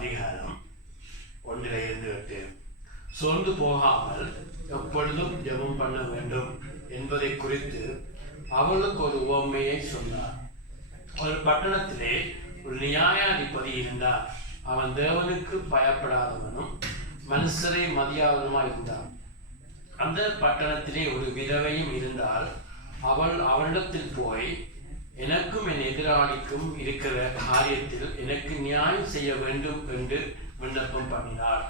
அதிகாரம் 1-8. சோர்ந்து போகாமல் எப்பொழுதும் ஜெபம் பண்ண வேண்டும் என்பதை குறித்து அவளுக்கு ஒரு உவமையை சொன்னார். ஒரு பட்டணத்திலே ஒரு நியாயாதிபதி இருந்தார். அவன் தேவனுக்கு பயப்படாதவனும் மனுஷரை மதியாதவனுமாய் இருந்தான். அந்த பட்டணத்திலே ஒரு விதவையும் இருந்தால் அவளிடத்தில் போய், எனக்கும் என் எதிராளிக்கும் இருக்கிற காரியத்தில் எனக்கு நியாயம் செய்ய வேண்டும் என்று விண்ணப்பம் பண்ணினார்.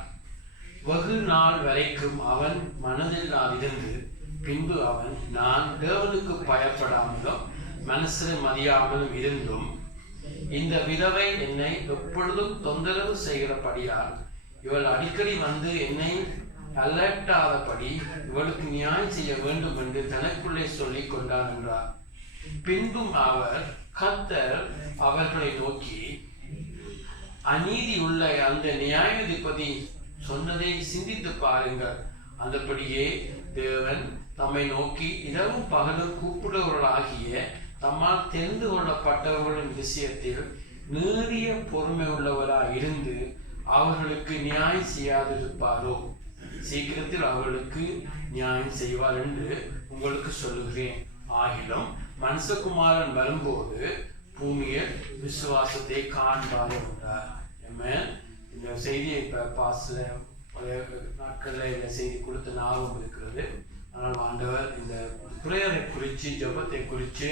வெகு நாள் வரைக்கும் அவன் மனதில் இருந்து பின்பு அவன், நான் தேவனுக்கு பயப்படாமலும் மனசரை மதியாமலும் இருந்தும் இந்த விதவை என்னை எப்பொழுதும் தொந்தரவு செய்கிறபடியால் இவள் அடிக்கடி வந்து என்னை அலட்டாதபடி இவளுக்கு நியாயம் செய்ய வேண்டும் என்று தனக்குள்ளே சொல்லிக் கொண்டார் என்றார். பின்பும் கர்த்தர் அவர்களை நோக்கி, அநீதி உள்ள அந்த நியாயாதிபதி சொன்னதை சிந்தித்து பாருங்கள். அந்தபடியே தேவன் தம்மை நோக்கி இரவும் பகலும் கூப்பிடுவர்களாகிய தம்மால் தெரிந்து கொள்ளப்பட்டவர்களின் விஷயத்தில் நீடிய பொறுமை உள்ளவராய் இருந்து அவர்களுக்கு நியாயம் செய்யாதிருப்பாரோ? சீக்கிரத்தில் அவர்களுக்கு நியாயம் செய்வார் என்று உங்களுக்கு சொல்லுகிறேன். ஆகிலும் மனுஷகுமாரன் வரும்போது பூமியில் விசுவாசத்தை காண்பார் என்றார். இந்த செய்தியை இப்போ பாஸ்ல நாட்களில் இந்த செய்தி கொடுத்த ஞாபகம் இருக்கிறது. ஆனால் ஆண்டவர் இந்த பிரேயரை குறித்து, ஜபத்தை குறித்து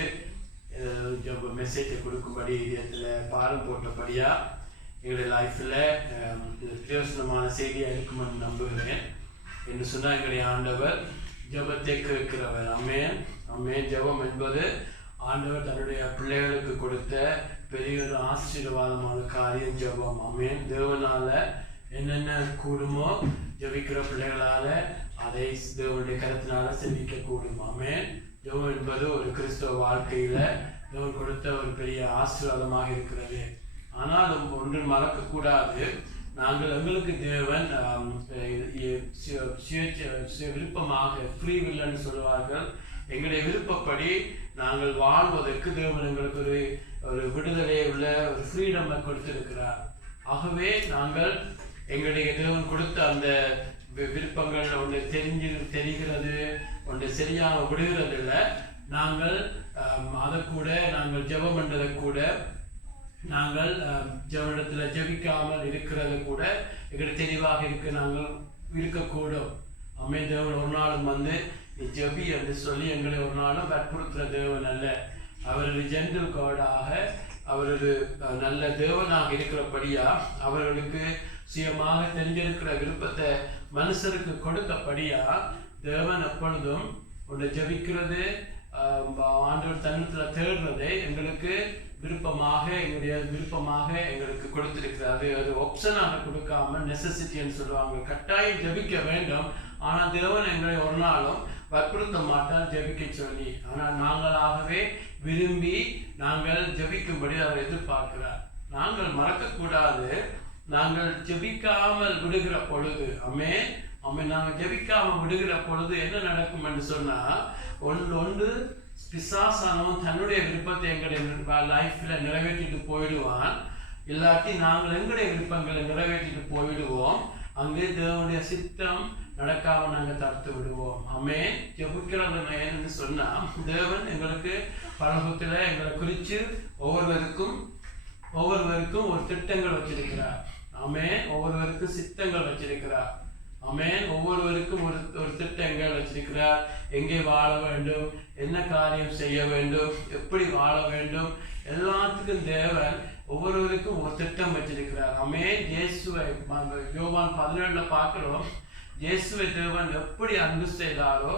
ஜப மெசேஜை கொடுக்கும்படி இதயத்தில் பாரம் போட்டபடியா எங்களுடைய லைஃப்பில் பிரயோசனமான செய்தியாக இருக்குமென்னு நம்புகிறேன். என்று சொன்னால் எங்களுடைய ஆண்டவர் ஜபத்தை கேட்கிறவர். அமேன். ஜபம் என்பது ஆண்டவர் தன்னுடைய பிள்ளைகளுக்கு கொடுத்த பெரிய ஒரு ஆசீர்வாதமான காரியம் ஜபம். அமேன். தேவனால என்னென்ன கூடுமோ ஜபிக்கிற பிள்ளைகளால அதை தேவனுடைய கருத்தினால செவிக்க கூடும். அமேன். ஜபம் என்பது ஒரு கிறிஸ்தவ வாழ்க்கையில தேவன் கொடுத்த ஒரு பெரிய ஆசீர்வாதமாக இருக்கிறது. ஆனாலும் ஒன்று மறக்கக்கூடாது, நாங்கள் எங்களுக்கு தேவன் விருப்பமாக ஃப்ரீ வில்லுன்னு சொல்லுவார்கள், எங்களுடைய விருப்பப்படி நாங்கள் வாழ்வதற்கு தேவன் எங்களுக்கு ஒரு விடுதலை உள்ள ஒரு ஃப்ரீடம் கொடுத்திருக்கிறார். ஆகவே நாங்கள் எங்களுடைய தேவன் கொடுத்த அந்த விருப்பங்கள் ஒன்று தெரிகிறது, ஒன்று சரியாக விடுகிறது இல்லை. நாங்கள் அதை கூட நாங்கள் ஜெபம் பண்ணுறதை கூட நாங்கள் ஜெபத்தில் ஜெபிக்காமல் இருக்கிறது கூட எங்களுக்கு தெளிவாக நாங்கள் இருக்கக்கூடும். தேவன் ஒரு நாளும் வந்து நீ ஜெபி என்று சொல்லி எங்களை ஒரு நாளும் வற்புறுத்துகிற தேவன் அல்ல. அவர் ஒரு ஜென்டில் காடாக, அவர் ஒரு நல்ல தேவனாக இருக்கிறபடியா அவர்களுக்கு சுயமாக தெரிஞ்சிருக்கிற விருப்பத்தை மனுஷருக்கு கொடுத்தபடியா தேவன் எப்பொழுதும் ஒன்று ஜெபிக்கிறது, ஆண்டவர் தன்னத்தில் தேடுறதை எங்களுக்கு விருப்பமாக எங்களுக்கு கொடுத்திருக்கிறாரு. அது ஆப்ஷனாக கொடுக்காம நெசசிட்டின்னு சொல்லுவாங்க, கட்டாயம் ஜெபிக்க வேண்டும். ஆனால் தேவன் எங்களை ஒரு நாளும் வற்புறுத்த மாட்டார் ஜெபிக்க சொல்லி. ஆனால் நாங்களாகவே விரும்பி நாங்கள் ஜெபிக்கும்படி அவர் எதிர்பார்க்கிறார். நாங்கள் மறக்கக்கூடாது, நாங்கள் ஜெபிக்காமல் விடுகிற பொழுது நாங்கள் ஜெபிக்காமல் விடுகிற பொழுது என்ன நடக்கும் என்று சொன்னா, ஒன்று பிசாசானவன் தன்னுடைய விருப்பத்தை எங்களுடைய லைஃப்ல நிறைவேற்றிட்டு போயிடுவான். இல்லாட்டி நாங்கள் எங்களுடைய விருப்பங்களை நிறைவேற்றிட்டு போயிடுவோம். அங்கே தேவனுடைய சித்தம் நடக்காம நாங்கள் தடுத்து விடுவோம். ஜெபிக்கிறது என்னன்னு சொன்னா, தேவன் எங்களுக்கு பரலோகத்துல எங்களை குறித்து ஒவ்வொருவருக்கும் ஒரு திட்டங்கள் வச்சிருக்கிறார். ஒவ்வொருவருக்கும் சித்தங்கள் வச்சிருக்கிறார். ஒவ்வொருவருக்கும் ஒரு திட்டங்கள் வச்சிருக்கிறார். எங்கே வாழ வேண்டும், என்ன காரியம் செய்ய வேண்டும், எப்படி வாழ வேண்டும், எல்லாத்துக்கும் தேவன் ஒவ்வொருவருக்கும் ஒரு திட்டம் வச்சிருக்கிறார். இயேசுவை யோவான் 17 பார்க்கிறோம். இயேசுவை தேவன் எப்படி அன்பு செய்தாரோ,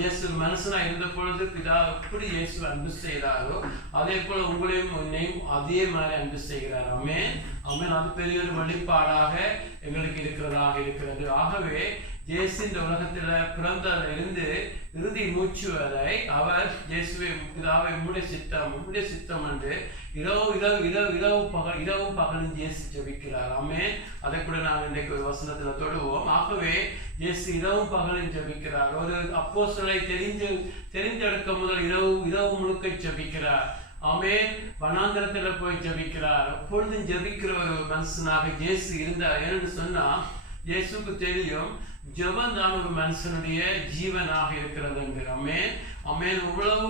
இயேசு மனுஷனா இருந்த பொழுது பிதா எப்படி இயேசுவை அன்பு செய்தாரோ அதே போல உங்களையும் என்னையும் அதே மாதிரி அன்பு செய்கிறார். அது பெரிய ஒரு வெளிப்பாடாக எங்களுக்கு இருக்கிறது. ஆகவே இயேசு இந்த உலகத்துல பிறந்ததில் இருந்து இறுதி மூச்சு வரை அவர் இயேசுவை பிதாவை உம்முடைய சித்தம் என்று இரவும் பகலும் இயேசு ஜெபிக்கிறார். அதை கூட நாங்கள் இன்றைக்கு ஒரு வசனத்துல தொடுவோம். ஆகவே இயேசு இரவும் பகலும் ஜெபிக்கிறார். ஒரு அப்போஸ்தலரை தெரிந்தெடுக்க முதல் இரவு முழுக்க ஜெபிக்கிறார். ஆமென். வனாந்தரத்தில் போய் ஜெபிக்கிறார். அப்பொழுதும் ஜெபிக்கிற ஒரு மனுஷனாக இயேசு இருந்தார். ஏன்னு சொன்னா இயேசுக்கு தெரியும் ஜெபம் தான் ஒரு மனுஷனுடைய ஜீவனாக இருக்கிறது என்று. ஆமென் ஆமென். இவ்வளவு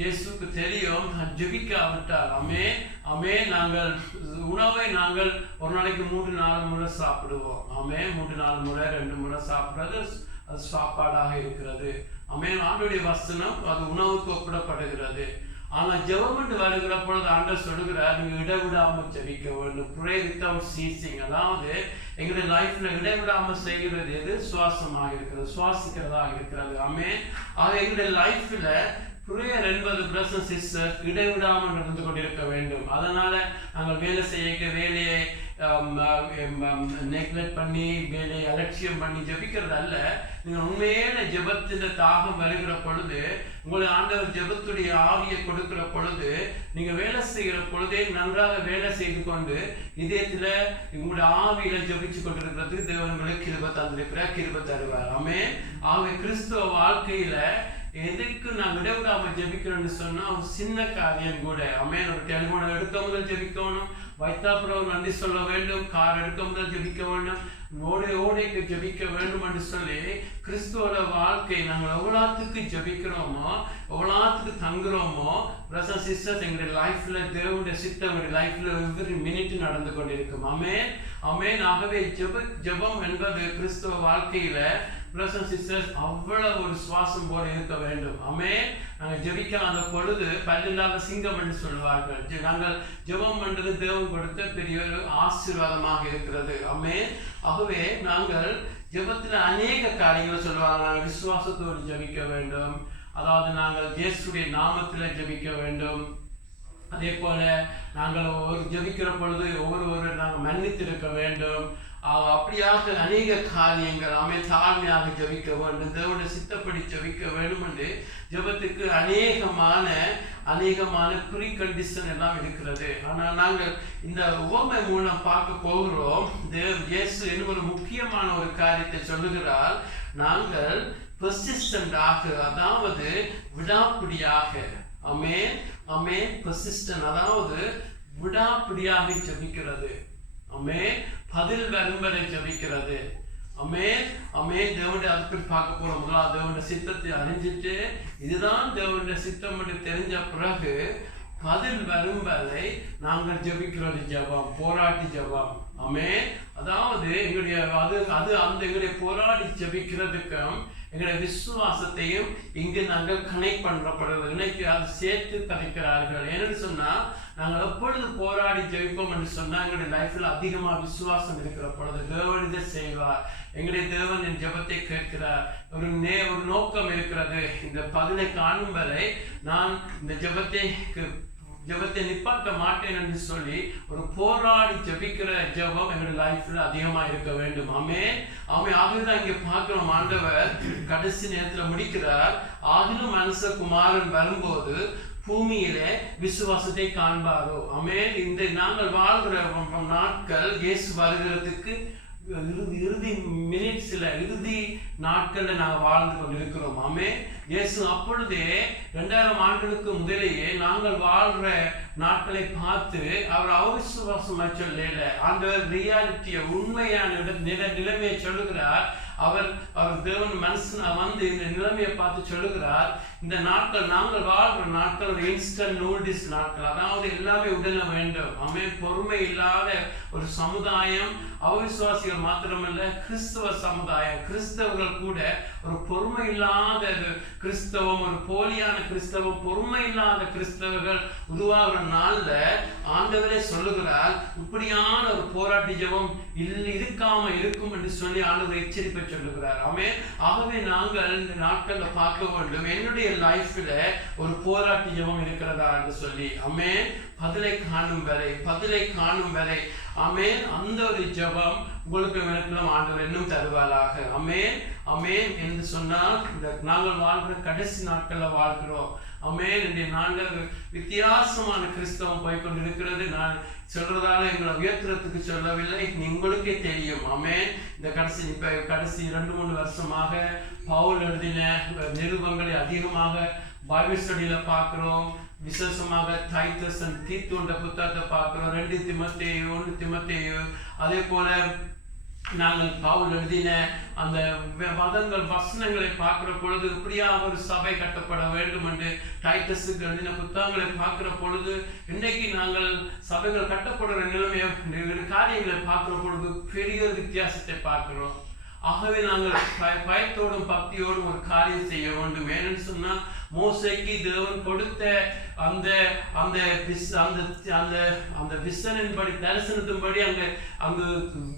இயேசுக்கு தெரியும். ஜெபிக்காவிட்டால் ஆமென் ஆமென் நாங்கள் உணவை நாங்கள் ஒரு நாளைக்கு 3-4 முறை சாப்பிடுவோம். ஆமென் 3-4 முறை 2 முறை சாப்பிடுறது அது சாப்பாடாக இருக்கிறது. ஆமென். ஆண்டவருடைய வசனம் அது உணவுக்கு ஒப்பிடப்படுகிறது. ஆனால் ஜெபம் என்று வருகிற பொழுது ஆண்டவர் சொல்லுகிறார், நீங்க இடைவிடாமல் ஜெபிக்க வேண்டும். pray without ceasing. அதாவது எங்களுடைய லைஃப்ல இடைவிடாமல் செய்கிறது எது? சுவாசமாக இருக்கிறது, சுவாசிக்கிறதாக இருக்கிறது. ஆமென். ஆக எங்களுடைய லைஃப்ல பிரேயர் என்பது பிரதர்ஸ் சிஸ்டர்ஸ் இடைவிடாமல் நடந்து கொண்டிருக்க வேண்டும். அதனால நாங்கள் வேலை செய்ய வேலையை நெக்லெக்ட் பண்ணி வேலையை அலட்சியம் பண்ணி ஜெபிக்கிறது அல்ல. நீங்கள் உண்மையான ஜெபத்தின் தாகம் வருகிற பொழுது, உங்களை ஆண்டவர் ஜெபத்துடைய ஆவியை கொடுக்கிற பொழுது, நீங்க வேலை செய்கிற பொழுதே நன்றாக வேலை செய்து கொண்டு இதயத்துல உங்களுடைய ஆவியில ஜெபிச்சு கொண்டிருக்கிறதுக்கு தேவன் உங்களுக்கு கிருபை தந்திருக்கிறார், கிருபை தருவார். ஆமென். ஆகவே கிறிஸ்துவ வாழ்க்கையில எதுக்கு நான் விடவிடாமல் ஜெபிக்கிறேன்னு சொன்னா ஒரு சின்ன காரியம் கூட. ஆமென். ஒரு டெலிஃபோனை எடுக்க முதல் ஜெபிக்கணும், வைத்தாப்புறம் நன்றி சொல்ல வேண்டும், கார் எடுக்க முதல் ஜெபிக்க வேண்டும், ஓடைக்கு ஜெபிக்க வேண்டும் என்று சொல்லி கிறிஸ்துவோட வாழ்க்கை நாங்கள் எவ்வளோத்துக்கு ஜெபிக்கிறோமோ எவ்வளோத்துக்கு தங்குறோமோ பிரதர்ஸ் சிஸ்டர்ஸ் எங்களுடைய லைஃப்ல தேவனுடைய சித்தம் எங்களுடைய லைஃப்ல ஒவ்வொரு மினிட் நடந்து கொண்டிருக்கும். ஆமென் ஆமென். ஆகவே ஜெபம் என்பது கிறிஸ்துவ வாழ்க்கையில பிரதர்ஸ் சிஸ்டர்ஸ் அவ்வளவு ஒரு சுவாசம் போல இருக்க வேண்டும். ஆமென். நாங்கள் ஜெபிக்காத பொழுது பல்லில்லாத சிங்கம் என்று சொல்வார்கள். நாங்கள் ஜெபம் பண்றது தேவன் கொடுத்த பெரிய ஒரு ஆசீர்வாதமாக இருக்கிறது. ஆமென். ஆகவே நாங்கள் ஜெபத்தில் அநேக காரியங்களை சொல்லுவாங்க. நாங்கள் விசுவாசத்தோடு ஜெபிக்க வேண்டும், அதாவது நாங்கள் இயேசுடைய நாமத்தில் ஜெபிக்க வேண்டும். அதே போல நாங்கள் ஒரு ஜெபிக்கிற பொழுது ஒவ்வொருவரும் நாங்கள் மன்னித்திருக்க வேண்டும். அப்படியாக அநேக காரியங்கள் ஆமென் தாழ்மையாக ஜெபிக்க வேண்டும், தேவனுடைய சித்தப்படி ஜெபிக்க வேண்டும் என்று ஜெபத்துக்கு அநேகமான ப்ரீ கண்டிஷன் எல்லாம் இருக்கிறது. ஆனால் நாங்கள் இந்த உவமை மூலம் பார்க்க போகிறோம். இயேசு என்ன ஒரு முக்கியமான ஒரு காரியத்தை சொல்லுகிறார். நாங்கள் பெர்சிஸ்டன்டாக, அதாவது விடாப்பிடியாக, ஆமென் ஆமென், பெர்சிஸ்டன்ட் அதாவது விடாப்பிடியாக ஜெபிக்கிறது. ஆமென். பதில் வரும் வரை ஜெபிக்கிறது. ஆமென் ஆமென். தேவனுடைய அதுக்கு பார்க்க போறோம். முதலாவது தேவனுடைய சித்தத்தை அறிஞ்சிட்டு இதுதான் தேவனுடைய சித்தம் என்று தெரிஞ்ச பிறகு பதில் வரும் வரை நாங்கள் ஜெபிக்கிறது ஜெபம், போராட்டி ஜெபம். ஆமென். அதாவது எங்களுடைய எங்களுடைய போராடி ஜெபிக்கிறதுக்கும் எங்களுடைய விசுவாசத்தையும் இங்கு நாங்கள் கனெக்ட் பண்றப்படுறது, இன்னைக்கு அது சேர்த்து கதைக்கிறார்கள். ஏன்னு சொன்னா நாங்கள் எப்பொழுது போராடி ஜெயிப்போம் என்று சொன்னா எங்களுடைய லைஃப்ல அதிகமா விசுவாசம் இருக்கிற பொழுது தேவன் இதை செய்வார். எங்களுடைய தேவன் என் ஜெபத்தை கேட்கிறார். ஒரு நோக்கம் இருக்கிறது. இந்த பதிலை காணும் வரை நான் இந்த ஜெபத்தை நிப்பாட்ட மாட்டேன் என்று சொல்லி ஒரு போராடி ஜெபிக்கிற ஜெபம் எங்களுடைய லைஃப்ல அதிகமா இருக்க வேண்டும். ஆமென் ஆமென். ஆகவேதான் இங்க பார்க்கிறோம், ஆண்டவர் கடைசி நேரத்துல முடிக்கிறார். ஆகிலும் மனுஷகுமாரன் வரும்போது பூமியிலே விசுவாசத்தை காண்பாரோ. ஆமென். இந்த நாங்கள் வாழ்கிற நாட்கள் இயேசு வருகிறதுக்கு இறுதி மினிட்ஸ்ல, இறுதி நாட்கள்ல நாங்கள் வாழ்ந்து கொண்டிருக்கிறோம். ஆமென். இயேசு அப்பொழுதே 2000 ஆண்டுகளுக்கு முதலேயே நாங்கள் வாழ்ற நாட்களை பார்த்து அவர் அவிசுவாசமா சொல்லல, ஆண்டவர் ரியாலிட்டியை உண்மையான நிலைமையை சொல்லுகிறார். அவர் தேவன் மனுஷனா வந்து இந்த நிலைமையை பார்த்து சொல்லுகிறார், இந்த நாட்கள் நாங்கள் வாழ்ற நாட்கள் ஒரு இன்ஸ்டன்ட் நூல்டிஸ் நாட்கள், அதாவது எல்லாமே உடனே வேண்டும். ஆமென். பொறுமை இல்லாத ஒரு சமுதாயம், அவிசுவாசிகள் மாத்திரமல்ல கிறிஸ்தவ சமுதாயம், கிறிஸ்தவர்கள் கூட ஒரு பொறுமை இல்லாத கிறிஸ்தவம், ஒரு போலியான கிறிஸ்தவம், பொறுமை இல்லாத கிறிஸ்தவர்கள் உருவாகிற நாள்ல ஆண்டவரே சொல்லுகிறார், இப்படியான ஒரு போராட்ட ஜெபம் இருக்காம இருக்கும் என்று சொல்லி ஆண்டவர் எச்சரிப்பை சொல்லுகிறார். ஆமென். ஆகவே நாங்கள் இந்த நாட்கள்ல பார்க்க வேண்டும், என்னுடைய லைஃப்ல ஒரு போராட்ட ஜெபம் இருக்கிறதா என்று சொல்லி. ஆமென். பதிலை காணும் வரை ஆமென். அந்த ஒரு ஜெபம் உங்களுக்கு எனக்கெல்லாம் ஆண்டவர் இன்னும் தருவாராக. ஆமென் ஆமென். என்று சொன்னால் இந்த நாங்கள் வாழ்கிற கடைசி நாட்கள்ல வாழ்கிறோம். ஆமென். இன்றைய நாங்கள் வித்தியாசமான கிறிஸ்தவம் போய்கொண்டிருக்கிறது. நான் சொல்றதால எங்களை உயர்த்துறதுக்கு சொல்லவில்லை, உங்களுக்கே தெரியும். ஆமென். இந்த கடைசி 2-3 வருஷமாக பவுல் எழுதின நிருபங்களை அதிகமாக பைபிள் ஸ்டடியில பார்க்கிறோம். விசேஷமாக டைட்டஸ் தீத்து என்ற புத்தகத்தை பார்க்கிறோம். 2 தீமோத்தேயு 1 தீமோத்தேயு, அதே போல நாங்கள் பவுல் எழுதின அந்த வதங்கள் வசனங்களை பார்க்கிற பொழுது இப்படியா ஒரு சபை கட்டப்பட வேண்டும் என்று டைட்டஸுக்கு எழுதின புத்தகங்களை பார்க்கிற பொழுது இன்றைக்கு நாங்கள் சபைகள் கட்டப்படுற நிலைமையை காரியங்களை பார்க்கிற பொழுது பெரிய வித்தியாசத்தை பார்க்கிறோம். ஆகவே நாங்கள் பயத்தோடும் பக்தியோடும் ஒரு காரியம் செய்ய வேண்டும். ஏன்னு சொன்னா மோசேக்கு தேவன் கொடுத்த அந்த அந்த அந்த அந்த விசனின்படி தரிசனத்தின்படி அங்கு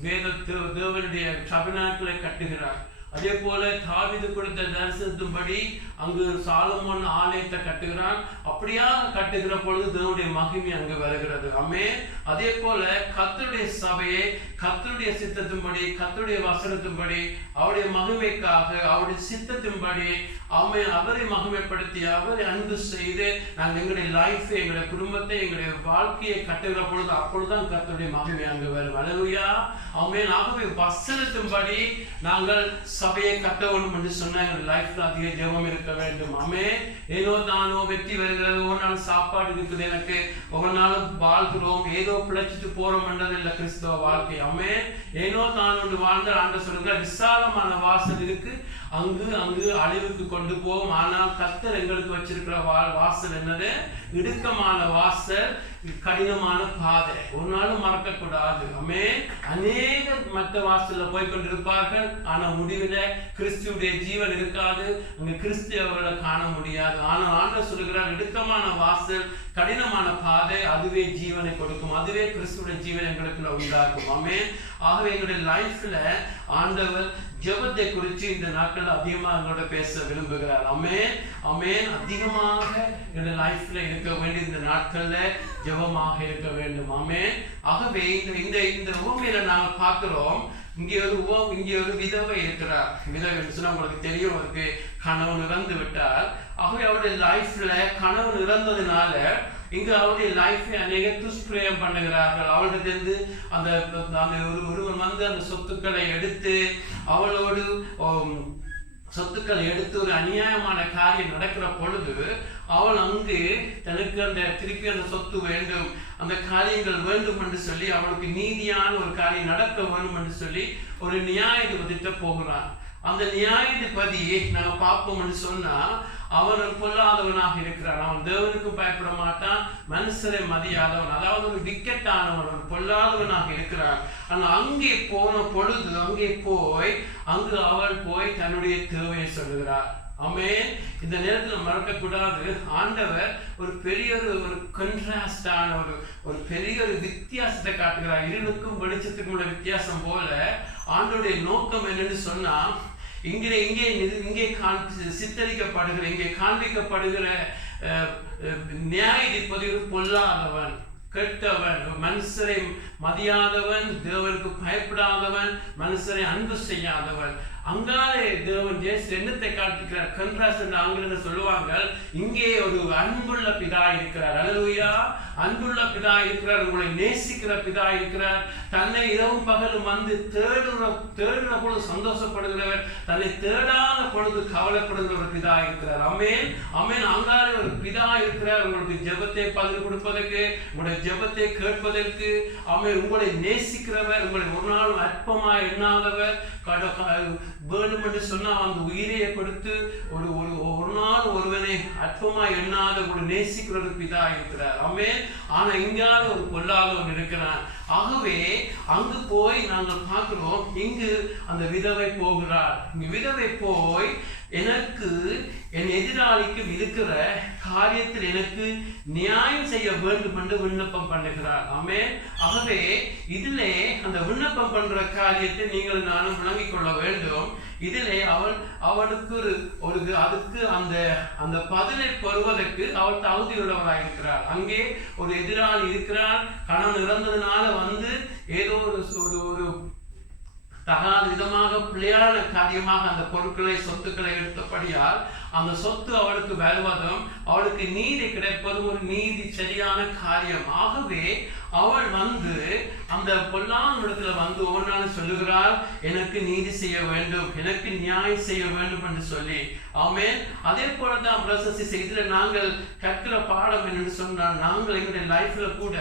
வேத தேவனுடைய டபர்னாக்கிளை கட்டுகிறார். அதே போல தாவீது கொடுத்த தரிசனத்தின்படி அங்கு சாலமோன் ஆலயத்தை கட்டுகிறான். அப்படியாக கட்டுகிற பொழுது தேவனுடைய மகிமை அங்கு வருகிறது. ஆமென். அதே போல கர்த்தருடைய சபையை கர்த்தருடைய சித்தத்தின்படி கர்த்தருடைய வசனத்தின்படி அவருடைய மகிமைக்காக அவருடைய சித்தத்தின்படி அவரை மகிமைப்படுத்தி அவரை அன்பு செய்து நாங்கள் எங்களுடைய லைஃப் எங்களுடைய குடும்பத்தை எங்களுடைய வாழ்க்கையை கட்டுகிற பொழுது அப்பொழுதுதான் கர்த்தருடைய மகிமை அங்கு வரும். அல்லேலூயா. ஆமென். ஆகவே வசனத்தின்படி நாங்கள் சபையை கட்ட வேண்டும் என்று சொன்னா எங்கள் லைஃப்ல அதிக ஜெபம் இருக்க வேண்டும். ஆமென். ஏதோ தானோ வெற்றி வருகிறது, ஒரு நாள் சாப்பாடு இருக்குது, எனக்கு ஒரு நாள் வாழ்கிறோம், ஏதோ பிழைச்சிட்டு போறோம் என்றது இல்லை கிறிஸ்தவ வாழ்க்கை. ஆமென். ஏனோ தான் ஒன்று வாழ்ந்தால் ஆண்டவர் சொல்லுங்க விசாலமான வாசல் இருக்கு, அங்கு அழிவுக்கு கொண்டு போகும். ஆனால் கர்த்தர் எங்களுக்கு வச்சிருக்கிற வாசல் என்னது? இடுக்கமான வாசல், கடினமான பாதை. ஒரு நாளும் மறக்க கூடாது. ஆமென். அநேக மற்ற வாசல்ல போய் கொண்டிருப்பார்கள், ஆனா முடிவில் கிறிஸ்துவுடைய ஜீவன் இருக்காது, அங்க கிறிஸ்துவர்களை காண முடியாது. ஆனால் ஆண்டவர் சொல்லுகிறார் இடுக்கமான வாசல், கடினமான பாதை, அதுவே ஜீவனை கொடுக்கும், அதுவே கிறிஸ்துவுடைய ஜீவன் எங்களுக்கு உண்டாக்கும். ஆமென். ஆகவே எங்களுடைய லைஃப்ல ஆண்டவர் ஜெபத்தை குறித்து இந்த நாட்கள் அதிகமாக எங்களோட பேச விரும்புகிறார். ஆமென். ஆமென். அதிகமாக எங்களுடைய லைஃப்ல இருக்க வேண்டிய இந்த நாட்கள்ல ஜெபமாக இருக்க வேண்டும். ஆமென். ஆகவே இந்த இந்த பூமியில நாங்கள் பார்க்கிறோம், இங்கே ஒரு விதவை இருக்கிறார். விதவை சொன்னா உங்களுக்கு தெரியும், அவருக்கு கணவன் இறந்து விட்டார். ஆகவே அவருடைய லைஃப்ல கணவன் இறந்ததுனால இங்கு அவருடைய லைஃபை அநேக துஷ்பிரயம் பண்ணுகிறார்கள். அவளிடத்திலிருந்து அந்த ஒருவன் வந்து அந்த சொத்துக்களை எடுத்து அவளோடு சொத்துக்களை எடுத்து ஒரு அநியாயமான காரியம் நடக்கிற பொழுது அவள் அங்கு தனக்கு திருப்பி அந்த சொத்து வேண்டும், அந்த காரியங்கள் வேண்டும் என்று சொல்லி அவளுக்கு நீதியான ஒரு காரியம் நடக்க வேண்டும் என்று சொல்லி ஒரு நியாயாதிபதிட்ட போகிறான். அந்த நியாயாதிபதி நாங்கள் பார்ப்போம் என்று சொன்னா அவன் பொல்லாதவனாக இருக்கிறான். அவன் தேவனுக்கும் பயப்பட மாட்டான், மனுஷரை மதியாதவன், அதாவது ஒரு விக்கெட்டானவன், ஒரு பொல்லாதவனாக இருக்கிறான். ஆனா அங்கே போன பொழுது அங்கு அவள் போய் தன்னுடைய தேவையை சொல்லுகிறார். ஆமென். இந்த நேரத்தில் மறக்க கூடாது, ஆண்டவர் ஒரு பெரிய ஒரு கன்ட்ராஸ்டான ஒரு பெரிய ஒரு வித்தியாசத்தை காட்டுகிறார். இருளுக்கும் வெளிச்சத்துக்கும் உள்ள வித்தியாசம் போல ஆண்டவருடைய நோக்கம் என்னன்னு சொன்னா, இங்கே சித்தரிக்கப்படுகிற இங்கே காண்பிக்கப்படுகிற நியாயாதிபதி பொல்லாதவன், கெட்டவன், மனுஷரை மதியாதவன், தேவனுக்கு பயப்படாதவன், மனுஷரை அன்பு செய்யாதவன். அங்காலே தேவன் என்னத்தை காட்டுகிறார்? கன்ட்ராஸ்ட் என்று ஆங்கிலத்தில் சொல்லுவாங்க. இங்கே ஒரு அன்புள்ள பிதா இருக்கிறார். அல்லேலூயா. அன்புள்ள பிதா இருக்கிறார், உங்களை நேசிக்கிற பிதா இருக்கிறார். தன்னை இரவும் பகலும் வந்து தேடுற பொழுது சந்தோஷப்படுகிறவர், தன்னை தேடாத பொழுது கவலைப்படுகிற ஒரு பிதா இருக்கிறார். ஆமென். ஆமென். அங்காலே ஒரு பிதா இருக்கிறார், உங்களுக்கு ஜெபத்தை பதில் கொடுப்பதற்கு, உங்களுடைய ஜெபத்தை கேட்பதற்கு. ஆமென். உங்களை நேசிக்கிறவர், உங்களை ஒரு நாள் அற்பமாய் எண்ணாதவர், வேணும் என்று சொன்னா அந்த உயிரையை கொடுத்து ஒரு நாள் ஒருவனை அற்பமாய் எண்ணாத ஒரு நேசிக்கிற ஒரு பிதா இருக்கிறார். ஆமென். ஆனா இங்கால ஒரு பொல்லாதவன் இருக்கிறான். ஆகவே அங்கு போய் நாங்கள் பார்க்கிறோம், இங்கு அந்த விதவை போகிறார். இங்கு விதவை போய் எனக்கு என் எதிராளிக்கு இருக்கிற காரியத்தில் எனக்கு நியாயம் செய்ய வேண்டும் என்று விண்ணப்பம் பண்ணுகிறார். ஆமென். ஆகவே இதிலே அந்த விண்ணப்பம் பண்ற காரியத்தை நீங்கள் நானும் விளங்கிக் கொள்ள வேண்டும். இதிலே அவளுக்கு அதுக்கு அந்த பதிலை பெறுவதற்கு அவள் தகுதியுள்ளவராக இருக்கிறார். அங்கே ஒரு எதிராளி இருக்கிறார், கணவன் இறந்ததுனால வந்து ஏதோ ஒரு தகாத விதமாக பிள்ளையான காரியமாக அந்த பொருட்களை சொத்துக்களை எடுத்தபடியால் அந்த சொத்து அவளுக்கு வருவதும் அவளுக்கு நீதி கிடைப்பதும் ஒரு நீதி சரியான காரியம். ஆகவே அவள் வந்து அந்த பொல்லாத இடத்துல வந்து ஒவ்வொரு நாளும் சொல்லுகிறாள், எனக்கு நீதி செய்ய வேண்டும், எனக்கு நியாயம் செய்ய வேண்டும் என்று சொல்லி. ஆமென். அதே போலதான் பிரசஸ் இதுல நாங்கள் கற்கிற பாடம் என்னன்னு சொன்னால், நாங்கள் எங்களுடைய லைஃப்ல கூட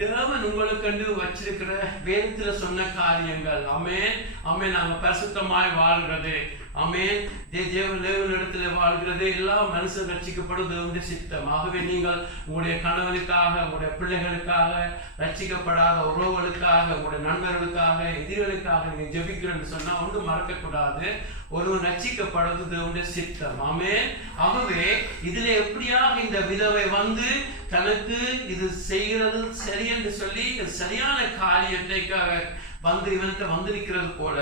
தேவன் உங்களுக்கு வச்சிருக்கிற வேதத்துல சொன்ன காரியங்கள். ஆமென். ஆமென். நாங்க பரிசுத்தமாய் வாழ்கிறது, ஆமென், தேவனிடத்துல வாழ்கிறது, எல்லா மனுஷன் ரட்சிக்கப்படுவது தேவனுடைய சித்தம். ஆகவே நீங்கள் உங்களுடைய கணவனுக்காக, உங்களுடைய பிள்ளைகளுக்காக, ரட்சிக்கப்படாத உறவுகளுக்காக, உங்களுடைய நண்பர்களுக்காக, எதிரிகளுக்காக நீங்க ஜெபிக்கிறேன்னு சொன்னா ஒன்றும் மறக்கக்கூடாது. ஒருவன் ரட்சிக்கப்படுவது தேவனுடைய சித்தம். ஆமென். ஆகவே இதுல எப்படியாக இந்த விதவை வந்து தனக்கு இது செய்கிறது சரி என்று சொல்லி சரியான காரியத்தை வந்து இவன்கிட்ட வந்திருக்கிறது போல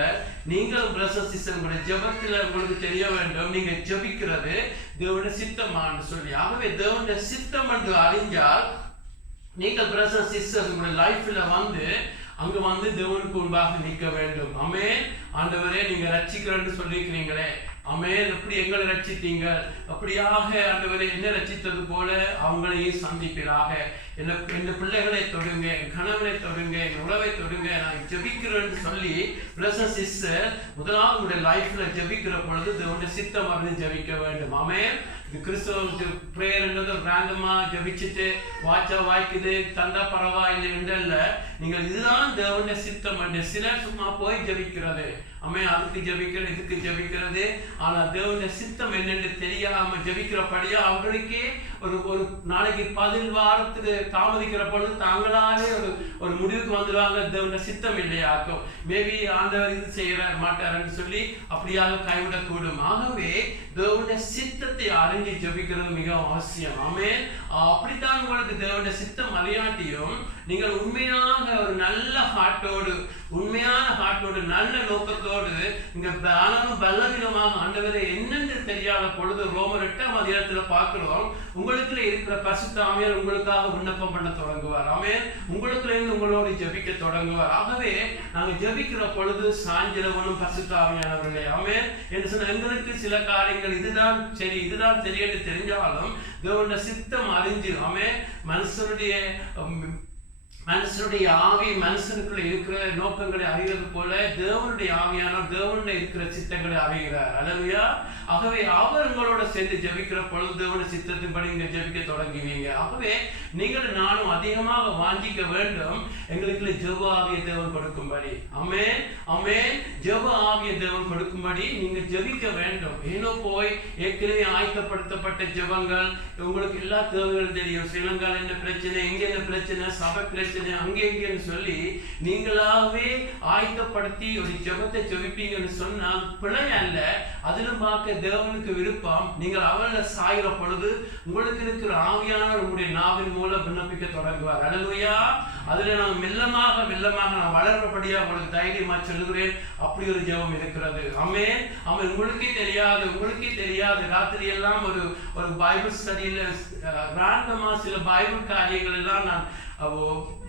நீங்களும் பிரதர்ஸ் சிஸ்டர் உங்களுடைய ஜெபத்துல உங்களுக்கு தெரிய வேண்டும், நீங்க ஜெபிக்கிறது தேவனுடைய சித்தமான்னு சொல்லி. ஆகவே தேவனுடைய சித்தம் என்று அறிஞ்சால் நீங்கள் பிரதர்ஸ் சிஸ்டர் உங்களுடைய லைஃப்ல வந்து அங்க வந்து தேவனுக்கு முன்பாக நிற்க வேண்டும். ஆமென். ஆண்டவரே நீங்க ரட்சிக்கிறேன்னு சொல்லியிருக்கிறீங்களே, ஆமென், எப்படி எங்களை ரட்சித்தீங்க, அப்படியாக ஆண்டவரே என்ன ரட்சித்தது போல அவங்களையும் சந்திப்பீராக. என் பிள்ளைகளை தொடுங்க, என் கணவனை தொடுங்க, என் உறவை தொடுங்க, நான் ஜெபிக்கிறேன்னு சொல்லி பிரதர்ஸ் சிஸ்டர் முதலாவது உங்களுடைய லைஃப்ல ஜெபிக்கிற பொழுது தேவனுடைய சித்தம் அறிந்து ஜெபிக்க வேண்டும். ஆமென். இது கிறிஸ்தவ பிரேயர்ன்றது ரேண்டமா ஜெபிச்சுட்டு வாட்சா வாய்க்குது தந்தா பரவாயில்லை என்றல்ல, நீங்கள் இதுதான் தேவனுடைய சித்தம் என்று. சிலர் சும்மா போய் ஜெபிக்கிறது, ஆமென், அதுக்கு ஜெபிக்கிறது, இதுக்கு ஜெபிக்கிறது, ஆனா தேவனுடைய சித்தம் என்னென்று தெரியாம ஜெபிக்கிறபடியா அவர்களுக்கே ஒரு நாளைக்கு 10 வாரத்துக்கு தாமதிக்கிற பொழுது தாங்களாலே ஒரு முடிவுக்கு வந்துடுவாங்க, தேவனுடைய சித்தம் இல்லையாக்கும், மேபி ஆண்டவர் இது செய்யற மாட்டார்ன்னு சொல்லி அப்படியாக கைவிடக்கூடும். ஆகவே தேவனுடைய சித்தத்தை அறிஞ்சு ஜெபிக்கிறது மிகவும் அவசியம். ஆமென். அப்படித்தான் உங்களுக்கு தேவனுடைய சித்தம் அறியாட்டியும் நீங்கள் உண்மையாக ஒரு நல்ல ஹார்ட்டோடு, உண்மையான ஹார்ட்டோடு, நல்ல நோக்கத்தோடு இங்க பலவீனமாக ஆண்டவரே என்னென்று தெரியாத பொழுது ரோமர் 8ஆம் அதிகாரத்துல பார்க்கிறோம், உங்களுக்குள்ள இருக்கிற பரிசுத்த ஆவியானவர் உங்களுக்காக விண்ணப்பம் பண்ண தொடங்குவார். ஆமென். உங்களுக்குள்ள இருந்து உங்களோடு ஜெபிக்க தொடங்குவார். ஆகவே நாங்க ஜெபிக்கிற பொழுது சாஞ்சிரவனும் பரிசுத்த ஆவியானவர்களே, ஆமென் என்று சொன்ன எங்களுக்கு சில காரியங்கள் இதுதான் சரி இதுதான் சரி என்று தெரிஞ்சாலும் தேவனுடைய சித்தம் அறிஞ்சு, ஆமென், மனுஷனுடைய ஆவி மனுஷனுக்குள்ள இருக்கிற நோக்கங்களை அறிவது போல தேவனுடைய ஆவியானவர் தேவனுடைய இருக்கிற சித்தங்களை அறிகிறார். அல்லேலூயா. ஆகவே அவர் உங்களோட சேர்ந்து ஜெபிக்கிற பொழுது தேவனுடைய சித்தத்தின்படி நீங்க ஜெபிக்க தொடங்குவீங்க. ஆகவே நீங்கள் நானும் அதிகமாக வாஞ்சிக்க வேண்டும், எங்களுக்கு ஜெப ஆவிய தேவன் கொடுக்கும்படி. ஆமென். ஆமென். ஜெப ஆவிய தேவன் கொடுக்கும்படி நீங்க ஜெபிக்க வேண்டும். ஏனோ போய் ஏற்கனவே ஆயத்தப்படுத்தப்பட்ட ஜெபங்கள், உங்களுக்கு எல்லா தேவைகளும் தெரியும், ஸ்ரீலங்கால என்ன பிரச்சனை, எங்க என்ன பிரச்சனை, சபை பிரச்சனை, அங்கே எங்கன்னு சொல்லி நீங்களாவே ஆயத்தப்படுத்தி ஒரு ஜெபத்தை ஜெபிப்பீங்கன்னு சொன்னால் பிழை அல்ல. அதிலும் பார்க்க தேவனுக்கு விருப்பம், நீங்கள் அவள சாயிற பொழுது உங்களுக்கு இருக்கிற ஆவியானவர் உங்களுடைய நாவின் மூலம் விண்ணப்பிக்க தொடங்குவார். அல்லேலூயா. அதுல நான் மெல்லமாக நான் வளர்றபடியா உங்களுக்கு தைரியமா சொல்லுகிறேன், அப்படி ஒரு ஜெபம் இருக்கிறது. ஆமென். ஆமென். உங்களுக்கே தெரியாது ராத்திரி எல்லாம் ஒரு பைபிள் ஸ்டடியில ராண்டமா சில பைபிள் காரியங்கள் எல்லாம் நான்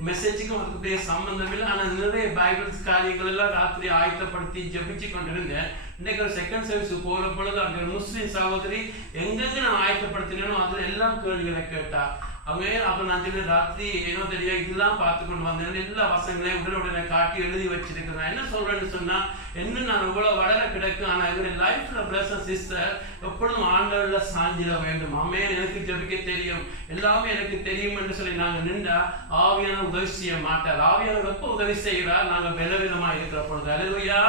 மெசேஜுக்கும் அதுக்குரிய சம்பந்தம் இல்லை, ஆனால் நிறைய பைபிள் காரியங்கள் எல்லாம் ராத்திரி ஆயத்தப்படுத்தி ஜெபிச்சு கொண்டிருந்தேன். இன்னைக்கு ஒரு செகண்ட் சர்வீஸ் போகிற பொழுது அங்கே முஸ்லீம் சகோதரி எங்கெங்க நான் ஆயத்தப்படுத்தினேனோ அதில் எல்லாம் கேள்விகளை கேட்டா. அப்ப நான் ராத்திரி ஏனோ தெரியா இதெல்லாம் பார்த்து கொண்டு வந்தேன், எல்லா வசங்களையும் உடனே காட்டி எழுதி வச்சிருக்கிறேன். என்ன சொல்றேன்னு சொன்னா, என்ன நான் இவ்வளவு வளர கிடக்கு, ஆனா என்னுடைய லைஃப்ல பிரதர் சிஸ்டர் எப்பொழுதும் ஆண்டவர்ல சாஞ்சிட வேண்டும். ஆமென். எனக்கு ஜெபிக்க தெரியும், எல்லாமே எனக்கு தெரியும் என்று சொல்லி நாங்க நின்றா ஆவியான உதவி செய்ய மாட்டார். ஆவியானவர் எப்ப உதவி செய்கிறார், நாங்க பலவீனமா இருக்கிற பொழுது. அல்லேலூயா.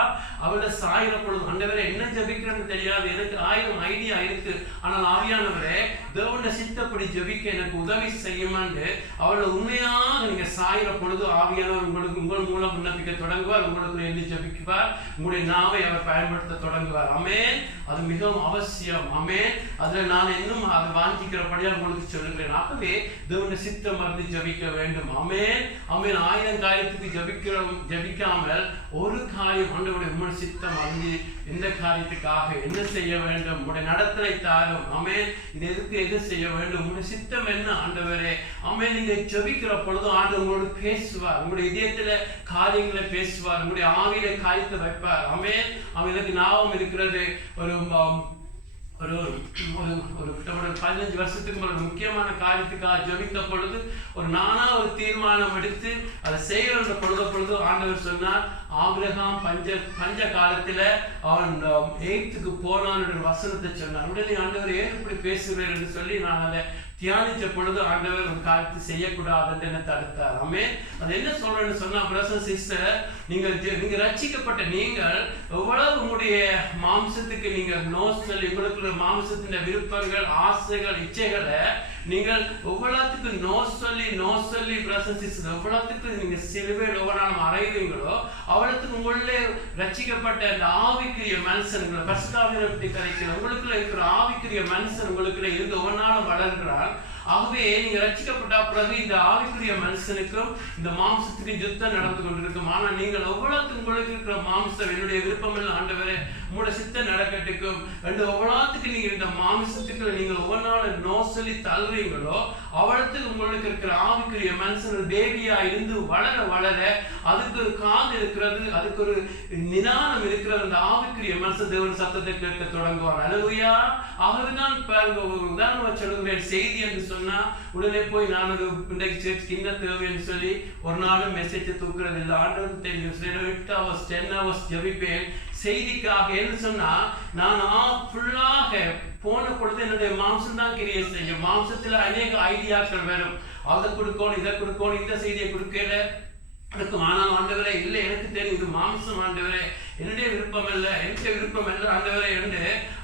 அவளை சாயிற பொழுது ஆண்டவரே என்ன ஜெபிக்கிறேன்னு தெரியாது, எனக்கு 1000 ஐடியா இருக்கு, ஆனால் ஆவியானவரே தேவனுடைய சித்தப்படி ஜெபிக்க எனக்கு உதவி செய்யுமாண்டு அவளை உண்மையாக நீங்க சாயிற பொழுது ஆவியானவர் உங்கள் மூலம் விண்ணப்பிக்க தொடங்குவார், உங்களுக்கு எழுதி ஜெபிக்குவார், உங்களுடைய நாவை அவர் பயன்படுத்த தொடங்குவார். ஆமென். அது மிகவும் அவசியம். ஆமென். அதுல நான் இன்னும் அதை வாஞ்சிக்கிறபடியா உங்களுக்கு சொல்லுகிறேன். ஆகவே தேவனுடைய சித்தம் அறிந்து ஜெபிக்க வேண்டும். ஆமென். ஆமென். 1000 காரியத்துக்கு ஜெபிக்காமல் ஒரு காரியம் ஆண்டவருடைய உம்முடைய சித்தம் அறிந்து இந்த காரியத்துக்காக என்ன செய்ய வேண்டும், உங்களுடைய நடத்தலை தாரும். ஆமென். இது எது செய்ய வேண்டும், உங்களுடைய சித்தம் என்ன ஆண்டவரே. ஆமென். நீங்க ஜெபிக்கிற பொழுது ஆண்டவர் உங்களோடு பேசுவார், உங்களுடைய இதயத்துல காரியங்களை பேசுவார், உங்களுடைய ஆவியில காரியத்தை வைப்பார். ஆமென். அவனுக்கு ஞாபகம் இருக்கிறது, ஒரு ஒரு ஒரு 15 வருஷத்துக்கு ஒரு முக்கியமான காரியத்துக்காக ஜெபித்த பொழுது நானா ஒரு தீர்மானம் எடுத்து அதை செய்யற பொழுது ஆண்டவர் சொன்னார், ஆபிரகாம் பஞ்ச காலத்துல அவன் எகிப்துக்கு போனான்னு வசனத்தை சொன்னார். உடனே ஆண்டவர் ஏன் இப்படி பேசுகிறேன் என்று சொல்லி நான் அதை தியானிச்ச பொழுது ஆண்டவர் ஒரு காரியத்தை செய்யக்கூடாது என்ன தடுத்தார். ஆமென். அது என்ன சொல்றேன்னு சொன்னா, பிரதர் சிஸ்டர், நீங்க ரட்சிக்கப்பட்ட நீங்கள் எவ்வளவு உங்களுடைய மாம்சத்துக்கு நீங்க நோ சொல்லி, உங்களுக்கு மாம்சத்தின் விருப்பங்கள், ஆசைகள், இச்சைகளை நீங்கள் எவ்வளவுக்கு நோ சொல்லி பிரதர் சிஸ்டர், எவ்வளவுக்கு நீங்க சிலுவையில் ஒவ்வொரு நாளும் அறைவீங்களோ அவ்வளவுக்கு உங்களுடைய ரட்சிக்கப்பட்ட அந்த ஆவிக்குரிய மனுஷன், பரிசுத்தாவியை பற்றி கதைக்கிற உங்களுக்குள்ள இருக்கிற ஆவிக்குரிய மனுஷன் உங்களுக்குள்ள இருந்து ஒவ்வொரு நாளும் வளர்கிறார். ஆகவே நீங்க ரட்சிக்கப்பட்ட பிறகு இந்த ஆவிக்குரிய மனுஷனுக்கும் இந்த மாம்சத்துக்கும் யுத்தம் நடந்து கொண்டிருக்கும். ஆனா நீங்கள் எவ்வளவுக்கு உங்களுக்கு இருக்கிற மாம்சம் என்னுடைய விருப்பம் இல்லை ஆண்டவரே, உங்களோட சித்தம் நடக்கட்டுக்கும் ரெண்டு எவ்வளவுக்கு நீங்க இந்த மாம்சத்துக்குள்ள நீங்கள் ஒவ்வொரு நாள் நோ சொல்லி தள்ளுறீங்களோ அவ்வளவுக்கு உங்களுக்கு இருக்கிற ஆவிக்குரிய மனுஷன் பேபியா இருந்து வளர வளர அதுக்கு ஒரு காது இருக்கிறது, அதுக்கு ஒரு நிதானம் இருக்கிறது. அந்த ஆவிக்குரிய மனுஷன் தேவன் சத்தத்தை கேட்க தொடங்குவார். அல்லேலூயா. அவர்தான் உதாரணமா சொல்லுகிறேன், செய்தி என்று சொன்னா உடனே போய் நான் ஒரு இன்றைக்கு என்ன தேவை என்று சொல்லி ஒரு நாளும் மெசேஜை தூக்குறது இல்லை. ஆண்டவருக்கு தெரியும் 8 hours 10 hours ஜெபிப்பேன் செய்திக்காக. என்று சொன்னா நான் ஃபுல்லாக போன பொழுது என்னுடைய மாம்சம் தான் கிரியை செய்யும். மாம்சத்துல அநேக ஐடியாக்கள் வரும், அதை கொடுக்கணும், இதை கொடுக்கணும், இந்த செய்தியை கொடுக்கல இருக்கும். ஆனால் ஆண்டவரே இல்லை, எனக்கு தெரியும் இது மாம்சம் ஆண்டவரே, என்னுடைய விருப்பம் இல்லை, என்னுடைய விருப்பம் இல்லை ஆண்டவரே என்று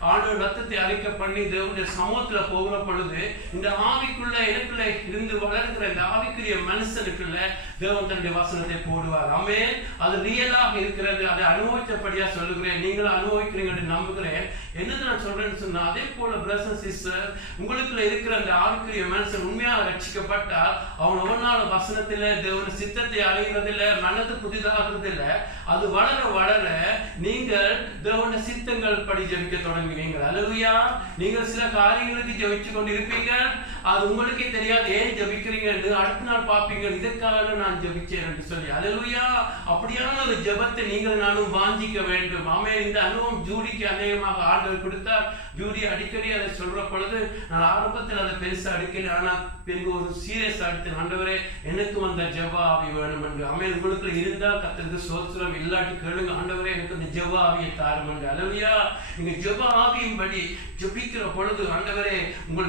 ஆண்டவர் ரத்தத்தை அரைக்க பண்ணி தேவனுடைய சமூகத்துல போகிற பொழுது இந்த ஆவிக்குள்ள எனக்குள்ள இருந்து வளர்க்கிற இந்த ஆவிக்குரிய மனுஷனுக்குள்ள தேவன் தன்னுடைய வசனத்தை போடுவார். ஆமென். அது ரியலாக இருக்கிறது, அதை அனுபவிச்சபடியா சொல்லுகிறேன், நீங்களும் அனுபவிக்கிறீங்க நம்புகிறேன். என்னது நான் சொல்றேன்னு சொன்னா, அதே போல பிரதர் சிஸ்டர், உங்களுக்குள்ள இருக்கிற அந்த ஆவிக்குரிய மனுஷன் உண்மையாக ரட்சிக்கப்பட்டால் அவன் ஒவ்வொரு நாள் வசனத்துல தேவன் சித்தத்தை அடைகிறதில்ல, மனது புதிதாகிறதில்ல. அது வளர வளர நீங்கள் தேவனுடைய சித்தங்கள் படி ஜெபிக்க தொடங்குவீங்க. அல்லேலூயா. நீங்கள் சில காரியங்களுக்கு ஜெபிச்சு கொண்டு இருப்பீங்க, அது உங்களுக்கே தெரியாது ஏன் ஜெபிக்கிறீங்க என்று. அடுத்த நாள் பார்ப்பீங்க, இதற்காக நான் ஜெபிச்சேன் என்று சொல்லி. அல்லேலூயா. அப்படியான ஒரு ஜெபத்தை நீங்கள் நானும் வாஞ்சிக்க வேண்டும். ஆமென். இந்த அனுபவம் ஜூடிக்கு அநேகமாக ஆண்டவர் கொடுத்தார். ஜூடி அடிக்கடி அதை சொல்ற பொழுது நான் ஆரம்பத்தில் அதை பெருசா அடிக்கல, ஆனால் பின்பு ஒரு சீரியஸ் அடுத்து ஆண்டவரே எனக்கு வந்த ஜெப ஆவி வேணும் என்று. ஆமென். உங்களுக்கு இருந்தால் கர்த்தருக்கு ஸ்தோத்திரம், இல்லாட்டி கேளுங்க, ஆண்டவரே எனக்கு அந்த ஜெப ஆவியை தாரும் என்று. அல்லேலூயா. நீங்க ஜெப ஆவியின் படி ஜெபிக்கிற பொழுது ஆண்டவரே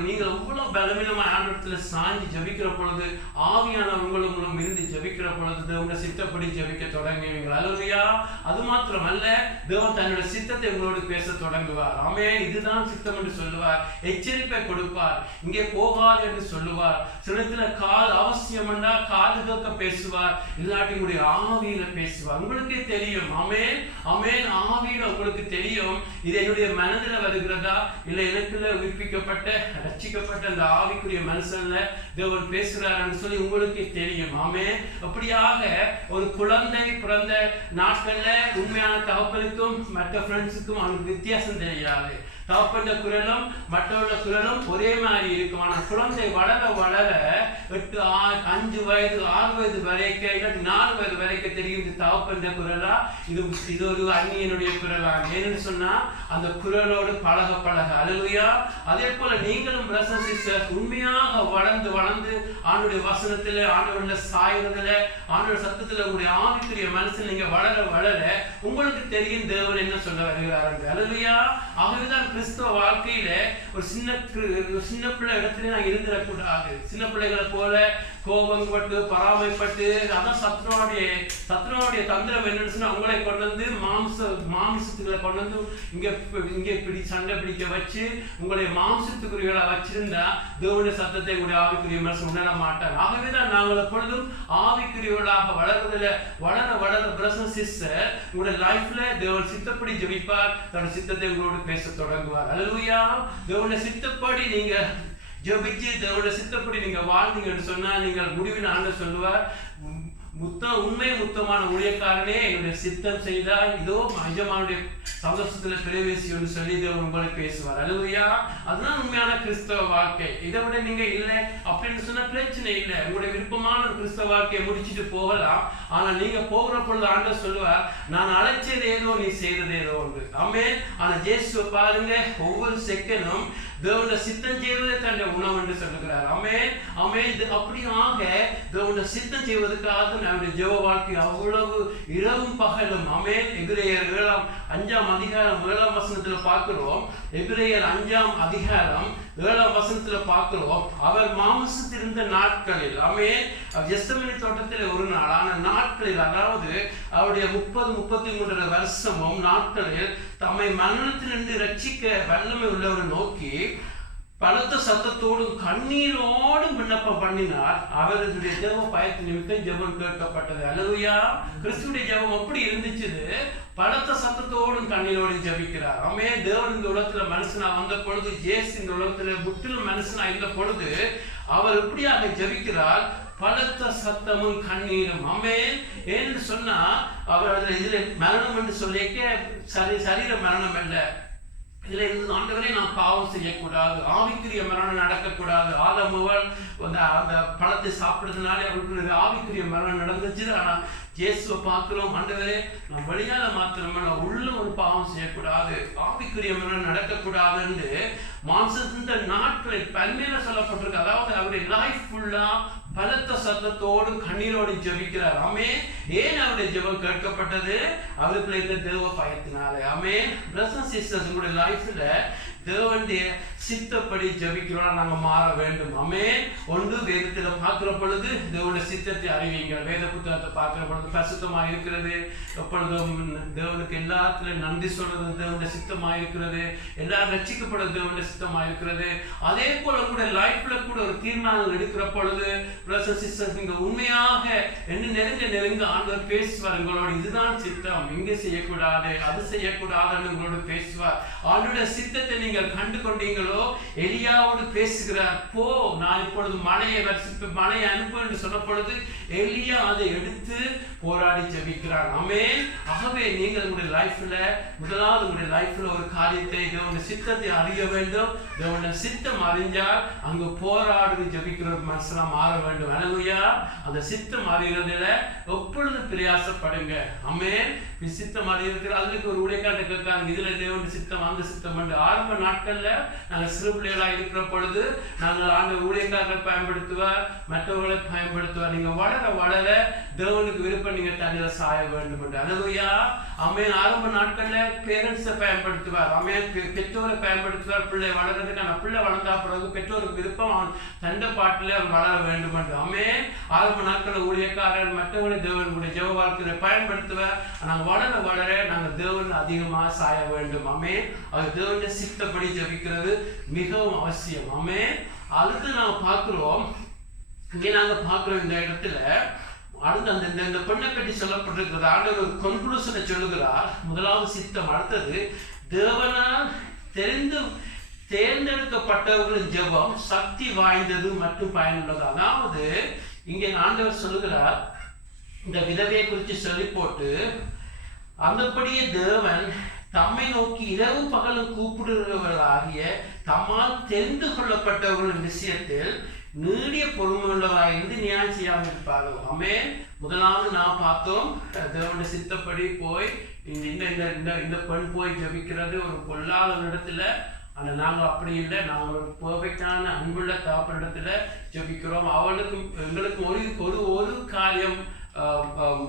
நீங்கள் எவ்வளவு பலவீனமான ஆண்டவரத்துல சாஞ்சி ஜெபிக்கிற பொழுது ஆவியான உங்களும் இருந்து ஜெபிக்கிற பொழுது தேவனுடைய சித்தப்படி ஜெபிக்க தொடங்குவீங்க. அல்லேலூயா. அது மாத்திரமல்ல, தேவன் தன்னுடைய சித்தத்தை உங்களோடு பேச தொடங்குவார். ஆமென். இதுதான் சித்தம் என்று சொல்லுவார், எச்சரிப்பை கொடுப்பார், இங்கே போகாது என்று சொல்லுவார். சிலத்துல காது அவசியம் என்றா காது கேட்க பேசுவார், இல்லாட்டி உங்களுடைய ஆவியில பேசுவார். உங்களுக்கே தெரியும். ஆமென். ஆமென். ஆவியில உங்களுக்கு தெரியும் இது என்னுடைய மனதில் வருகிறதா இல்லை எனக்குள்ள உயிர்ப்பிக்கப்பட்ட ரட்சிக்கப்பட்ட அந்த ஆவிக்குரிய மனுஷன்ல தேவன் பேசுகிறார் சொல்லி உங்களுக்கே தெரியும். ஆமென். அப்படியாக ஒரு குழந்தை பிறந்த நாட்கள்ல உண்மையான தகப்பனுக்கும் மற்ற ஃப்ரெண்ட்ஸுக்கும் அவனுக்கு வித்தியாசம் தெரியாது. தகப்பன குரலும் மற்றவர்கள குரலும் ஒரே மாதிரி இருக்கும். ஆனால் குழந்தை வளர வளர 8 5 வயது 6 வயது வரைக்கும் இல்லாட்டி 4 வயது வரைக்கும் தெரியும் இது தகப்பன குரலா, இது ஒரு அந்நியனுடைய குரலா. ஏன்னு சொன்னா அந்த குரலோடு பழக பழக. அல்லேலூயா. அதே போல நீங்களும் பிரதர் சிஸ்டர் உண்மையாக வளர்ந்து வளர்ந்து ஆண்டவருடைய வசனத்துல ஆண்டவருடைய சாயத்துல ஆண்டவருடைய சத்தத்துல உங்களுடைய ஆவிக்குரிய மனசுல நீங்க வளர வளர உங்களுக்கு தெரியும் தேவன் என்ன சொல்ல வருகிறார். அல்லேலூயா. ஆகவேதான் கிறிஸ்தவ வாழ்க்கையில ஒரு சின்ன பிள்ளை இடத்துல நான் இருந்துடக்கூடாது. சின்ன பிள்ளைகளை போல கோபப்பட்டு பராமைப்பட்டு, அதான் சத்ருவாவுடைய தந்திரம் என்னன்னு சொன்னா உங்களை கொண்டு வந்து மாமிசத்துக்களை கொண்டு வந்து இங்க இப்படி சண்டை பிடிக்க வச்சு உங்களுடைய மாம்சத்துக்குரியவர்களை வச்சிருந்தா தேவனுடைய சத்தத்தை உங்களுடைய ஆவிக்குரிய மனசு உணர மாட்டார். ஆகவேதான் நாங்கள் எப்பொழுதும் ஆவிக்குரியவர்களாக வளர்வதில் வளர வளர பிரதர் சிஸ்டர் உங்களுடைய லைஃப்ல தேவன் சித்தப்படி ஜெபிப்பார், தன்னுடைய சித்தத்தை உங்களோடு பேச தொடங்குவார். அல்லேலூயா. தேவனுடைய சித்தப்படி நீங்க ஜெபிச்சு தேவனுடைய சித்தப்படி நீங்க வாழ்ந்தீங்கன்னு சொன்னா நீங்கள் முடிவில் ஆண்டவர் சொல்லுவார், உண்மை முத்தமான ஊழியக்காரனே என்னுடைய சித்தம் செய்தால் இதோ எஜமானுடைய சந்தோஷத்துல பிரவேசின்னு சொல்லி தேவன் உங்களை பேசுவார். அல்லேலூயா. அதுதான் உண்மையான கிறிஸ்தவ வாழ்க்கை. இதை விட நீங்க இல்லை அப்படின்னு சொன்னா பிரச்சனை இல்லை. உங்களுடைய விருப்பமான ஒரு கிறிஸ்தவ வாழ்க்கையை முடிச்சுட்டு போகலாம். ஆனா நீங்க போகிற பொழுது ஆண்டவர் சொல்லுவார், நான் அழைச்சது ஏதோ நீ செய்தது ஏதோ ஒன்று. ஆமென். ஆனா இயேசுவை பாருங்க, ஒவ்வொரு செகண்டும் தேவனுடைய சித்தம் செய்வதே தன்னுடைய உணவு என்று சொல்லுகிறார். ஆமென் ஆமென். அப்படியாக தேவனுடைய சித்தம் செய்வதற்காக நம்முடைய ஜெப வாழ்க்கை அவ்வளவு இரவும் பகலும். ஆமென். எபிரேயர் 5ஆம் அதிகாரம் 7ஆம் வசனத்துல பார்க்கிறோம். எபிரேயர் 5ஆம் அதிகாரம் 7ஆம் வசனத்துல பார்க்கிறோம், அவர் மாம்சத்தில் இருந்த நாட்களில், ஆமென், கெத்செமனே தோட்டத்தில் ஒரு நாள் ஆன நாட்களில், அதாவது அவருடைய 30-33 வருஷமும் நாட்களில் தம்மை மரணத்திலிருந்து ரட்சிக்க வல்லமை உள்ளவரை நோக்கி பலத்த சத்தத்தோடும் கண்ணீரோடும் விண்ணப்பம் பண்ணினார். அவருடைய ஜெப பயத்து நிமித்தம் ஜெபம் கேட்கப்பட்டது. அல்லேலூயா. கிறிஸ்துடைய ஜெபம் எப்படி இருந்துச்சு? பலத்த சத்தத்தோடும் கண்ணீரோடும் ஜெபிக்கிறார். ஆமென். தேவன் இந்த உலகத்துல மனுஷனா வந்த பொழுது, இயேசு இந்த உலகத்துல முற்றிலும் மனுஷனா இருந்த பொழுது அவர் எப்படியாக ஜெபிக்கிறார்? பலத்த சத்தமும் கண்ணீரும். ஆமென். ஏன்னு சொன்னா அவர் இதுல மரணம் என்று சொல்லிக்க சரீர மரணம் அல்ல. இதுல இருந்து ஆண்டவரே நான் பாவம் செய்யக்கூடாது, ஆவிக்குரிய மரணம் நடக்கக்கூடாது. ஆதமுவல் அந்த பழத்தை சாப்பிடுறதுனாலே அவர்களுக்கு ஆவிக்குரிய மரணம் நடந்துச்சு. ஆனா இயேசுவை பார்க்கிறோம், ஆண்டவரே நான் வெளியால மாத்திரமே நான் உள்ள ஒரு பாவம் செய்யக்கூடாது, ஆவிக்குரிய மரணம் நடக்கக்கூடாதுன்னு மாம்சத்தின் நாட்களில் பல்வேறு சொல்லப்பட்டிருக்கு. அதாவது அவருடைய லைஃப் ஃபுல்லா பலத்த சத்தத்தோடு கண்ணீரோடு ஜெபிக்கிறார். ஆமென். ஏன் அவருடைய ஜெபம் கேட்கப்பட்டது? அவருக்குள்ள இருந்த தேவ பயத்தினாலே. ஆமென். பிரதர்ஸ் அண்ட் சிஸ்டர்ஸ், உங்களுடைய லைஃப்ல தேவனுடைய சித்தப்படி ஜெபிக்கிறோம் நாங்க மாற வேண்டும். ஆமென். ஒன்று வேதத்துல பார்க்கிற பொழுது தேவனுடைய சித்தத்தை அறிவிங்க. வேத புத்தகத்தை பார்க்கிற பொழுது பரிசுத்தமா இருக்கிறது, எப்பொழுதும் தேவனுக்கு எல்லாத்திலும் நன்றி சொல்றது தேவனுடைய சித்தமா இருக்கிறது, எல்லாரும் ரட்சிக்கப்படுறது தேவனுடைய சித்தமா இருக்கிறது. அதே போல கூட லைஃப்ல கூட ஒரு தீர்மானம் எடுக்கிற பொழுது பிரதர்ஸ் அண்ட் சிஸ்டர்ஸ், நீங்க உண்மையாக என்ன நெருங்க ஆண்டவர் பேசுவார் உங்களோட. இதுதான் சித்தம், இங்க செய்யக்கூடாது, அது செய்யக்கூடாதுன்னு உங்களோட பேசுவார். ஆண்டோட சித்தத்தை நீங்க கண்டு கொண்டீங்களோ? எலியாவோடு பேசுகிறார், போ நான் இப்பொழுது மழையை அனுப்பு என்று சொன்ன பொழுது எலியா அதை எடுத்து போராடி ஜெபிக்கிறார். ஆமென். ஆகவே நீங்கள் உங்களுடைய லைஃப்ல முதலாவது உங்களுடைய லைஃப்ல ஒரு காரியத்தை தேவனுடைய சித்தத்தை அறிய வேண்டும். தேவனுடைய சித்தம் அறிஞ்சால் அங்கு போராடி ஜெபிக்கிற மனசுல மாற வேண்டும். அல்லேலூயா. அந்த சித்தம் அறிகிறதுல எப்பொழுது பிரயாசப்படுங்க. ஆமென். சித்தம் அறிகிறது. அதுக்கு ஒரு ஊழியக்காரனை கேட்காங்க, இதுல தேவனுடைய சித்தம் அந்த சித்தம் என்று. ஆரம்ப நாட்கள்ல நாங்கள் சிறு பிள்ளைகளா இருக்கிற பொழுது நாங்கள் ஆண்டு ஊழியக்காரர்களை பயன்படுத்துவார், மற்றவர்களை பயன்படுத்துவார். நீங்க வளர வளர தேவனுக்கு விருப்பம் நீங்க தண்ணியில சாய வேண்டும் என்று. அல்லேலூயா. ஆமென். ஆரம்ப நாட்கள்ல பேரண்ட்ஸை பயன்படுத்துவார். ஆமென். பெற்றோரை பயன்படுத்துவார் பிள்ளை வளர்றதுக்கான. பிள்ளை வளர்ந்தா பிறகு பெற்றோருக்கு விருப்பம் அவன் தண்டை பாட்டில அவன் வளர வேண்டும் என்று. ஆமென். ஆரம்ப நாட்கள் ஊழியக்காரர் மற்றவர்களை தேவனுடைய ஜெப வாழ்க்கையை பயன்படுத்துவார். நாங்கள் வளர வளர நாங்கள் தேவன் அதிகமாக சாய வேண்டும். ஆமென். அது தேவனுடைய சித்தப்படி ஜெபிக்கிறது மிகவும் அவசியம். ஆமென். அடுத்து நாம் பார்க்கிறோம், இங்கே நாங்கள் பார்க்கிறோம் இந்த இடத்துல அடுத்து அந்த இந்த பெண்ணை பற்றி சொல்லப்பட்டிருக்கிறது. ஆண்டவர் ஒரு கன்க்ளூஷனை சொல்லுகிறார். முதலாவது சித்தம். அடுத்தது தேவனால் தேர்ந்தெடுக்கப்பட்டவர்களின் ஜெபம் சக்தி வாய்ந்தது மற்றும் பயனுள்ளது. அதாவது இங்கே ஆண்டவர் சொல்லுகிறார், இந்த விதவையை குறித்து சொல்லி போட்டு, அந்தபடியே தேவன் தம்மை நோக்கி இரவு பகலும் கூப்பிடுகிறவர்களாகிய தம்மால் தெரிந்து கொள்ளப்பட்டவர்களின் விஷயத்தில் நீடிய பொறுமையுள்ளவராக இருந்து நியாயம் செய்யாமல் இருப்பார்கள். ஆமென். முதலாவது நாம் பார்த்தோம், தேவனுடைய சித்தப்படி போய் இந்த பெண் போய் ஜெபிக்கிறது ஒரு பொல்லாத இடத்துல. ஆனா நாங்க அப்படி இல்லை, நாங்க ஒரு பெர்ஃபெக்டான அன்புள்ள தகப்பனிடத்துல ஜெபிக்கிறோம். அவளுக்கும் எங்களுக்கும் ஒரு காரியம்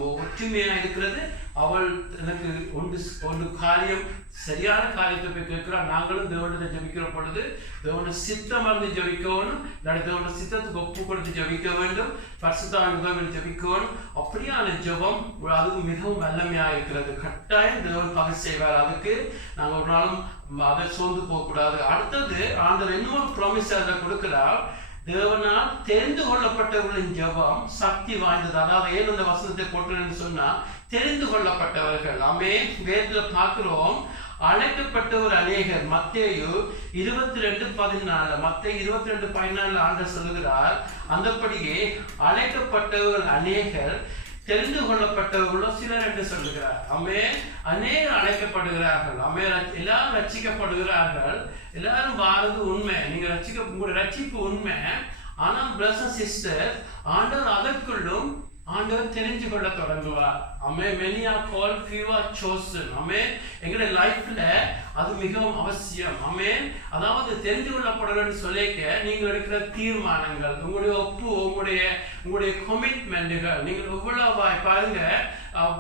ஒற்றுமையா இருக்கிறது. அவள் எனக்கு ஒன்று காரியம் சரியான காரியத்தை போய் கேட்கிறாள். நாங்களும் தேவனத்தை ஜெபிக்கிற பொழுது தேவன சித்தம் மறந்து ஜெபிக்கணும், தேவன சித்தத்துக்கு ஒப்பு கொடுத்து ஜெபிக்க வேண்டும், பரிசுத்தவான்கள் ஜெபிக்கணும். அப்படியான ஜெபம் அதுக்கு மிகவும் வல்லமையா இருக்கிறது. கட்டாயம் தேவன் பகல் செய்வார். அதுக்கு நாங்கள் ஒரு நாளும் அதை சோர்ந்து போகக்கூடாது. அடுத்தது ஆண்டவர் இன்னொரு ப்ராமிஸ் அதில் கொடுக்கிறார், தேவனால் தெரிந்து கொள்ளப்பட்டவர்களின் ஜெபம் சக்தி வாய்ந்தது. அதாவது ஏன் அந்த வசனத்தை போட்டுன்னு சொன்னா, தெரிந்து கொள்ளப்பட்டவர்கள். ஆமென். வேதத்துல பார்க்கிறோம், அழைக்கப்பட்டவர் அநேகர். மத்தேயு 22:14 மத்தேயு 22:14 ஆண்டவர் சொல்லுகிறார், அந்தபடியே அழைக்கப்பட்டவர் அநேகர், தெரிந்து கொள்ளப்பட்டவர்களோ சிலர் என்று சொல்லுகிறார். அநேகர் அழைக்கப்படுகிறார்கள். எல்லாரும் ரட்சிக்கப்படுகிறார்கள். எல்லாரும் வாரது உண்மை. நீங்க உங்களுடைய ரட்சிப்பு உண்மை. ஆனால் பிரதர்ஸ் அண்ட் சிஸ்டர்ஸ், ஆண்டவர் அதற்குள்ளும் ஆண்டவர் தெரிஞ்சு கொள்ள தொடங்குவார். many are called, few are chosen. எங்களுடைய லைஃப்ல அது மிகவும் அவசியம். அதாவது தெரிந்து கொள்ளப்படணும்னு சொல்லிக்க நீங்கள் எடுக்கிற தீர்மானங்கள், உங்களுடைய உங்களுடைய கமிட்மெண்ட்டுகள், நீங்கள் எவ்வளவு பாருங்க.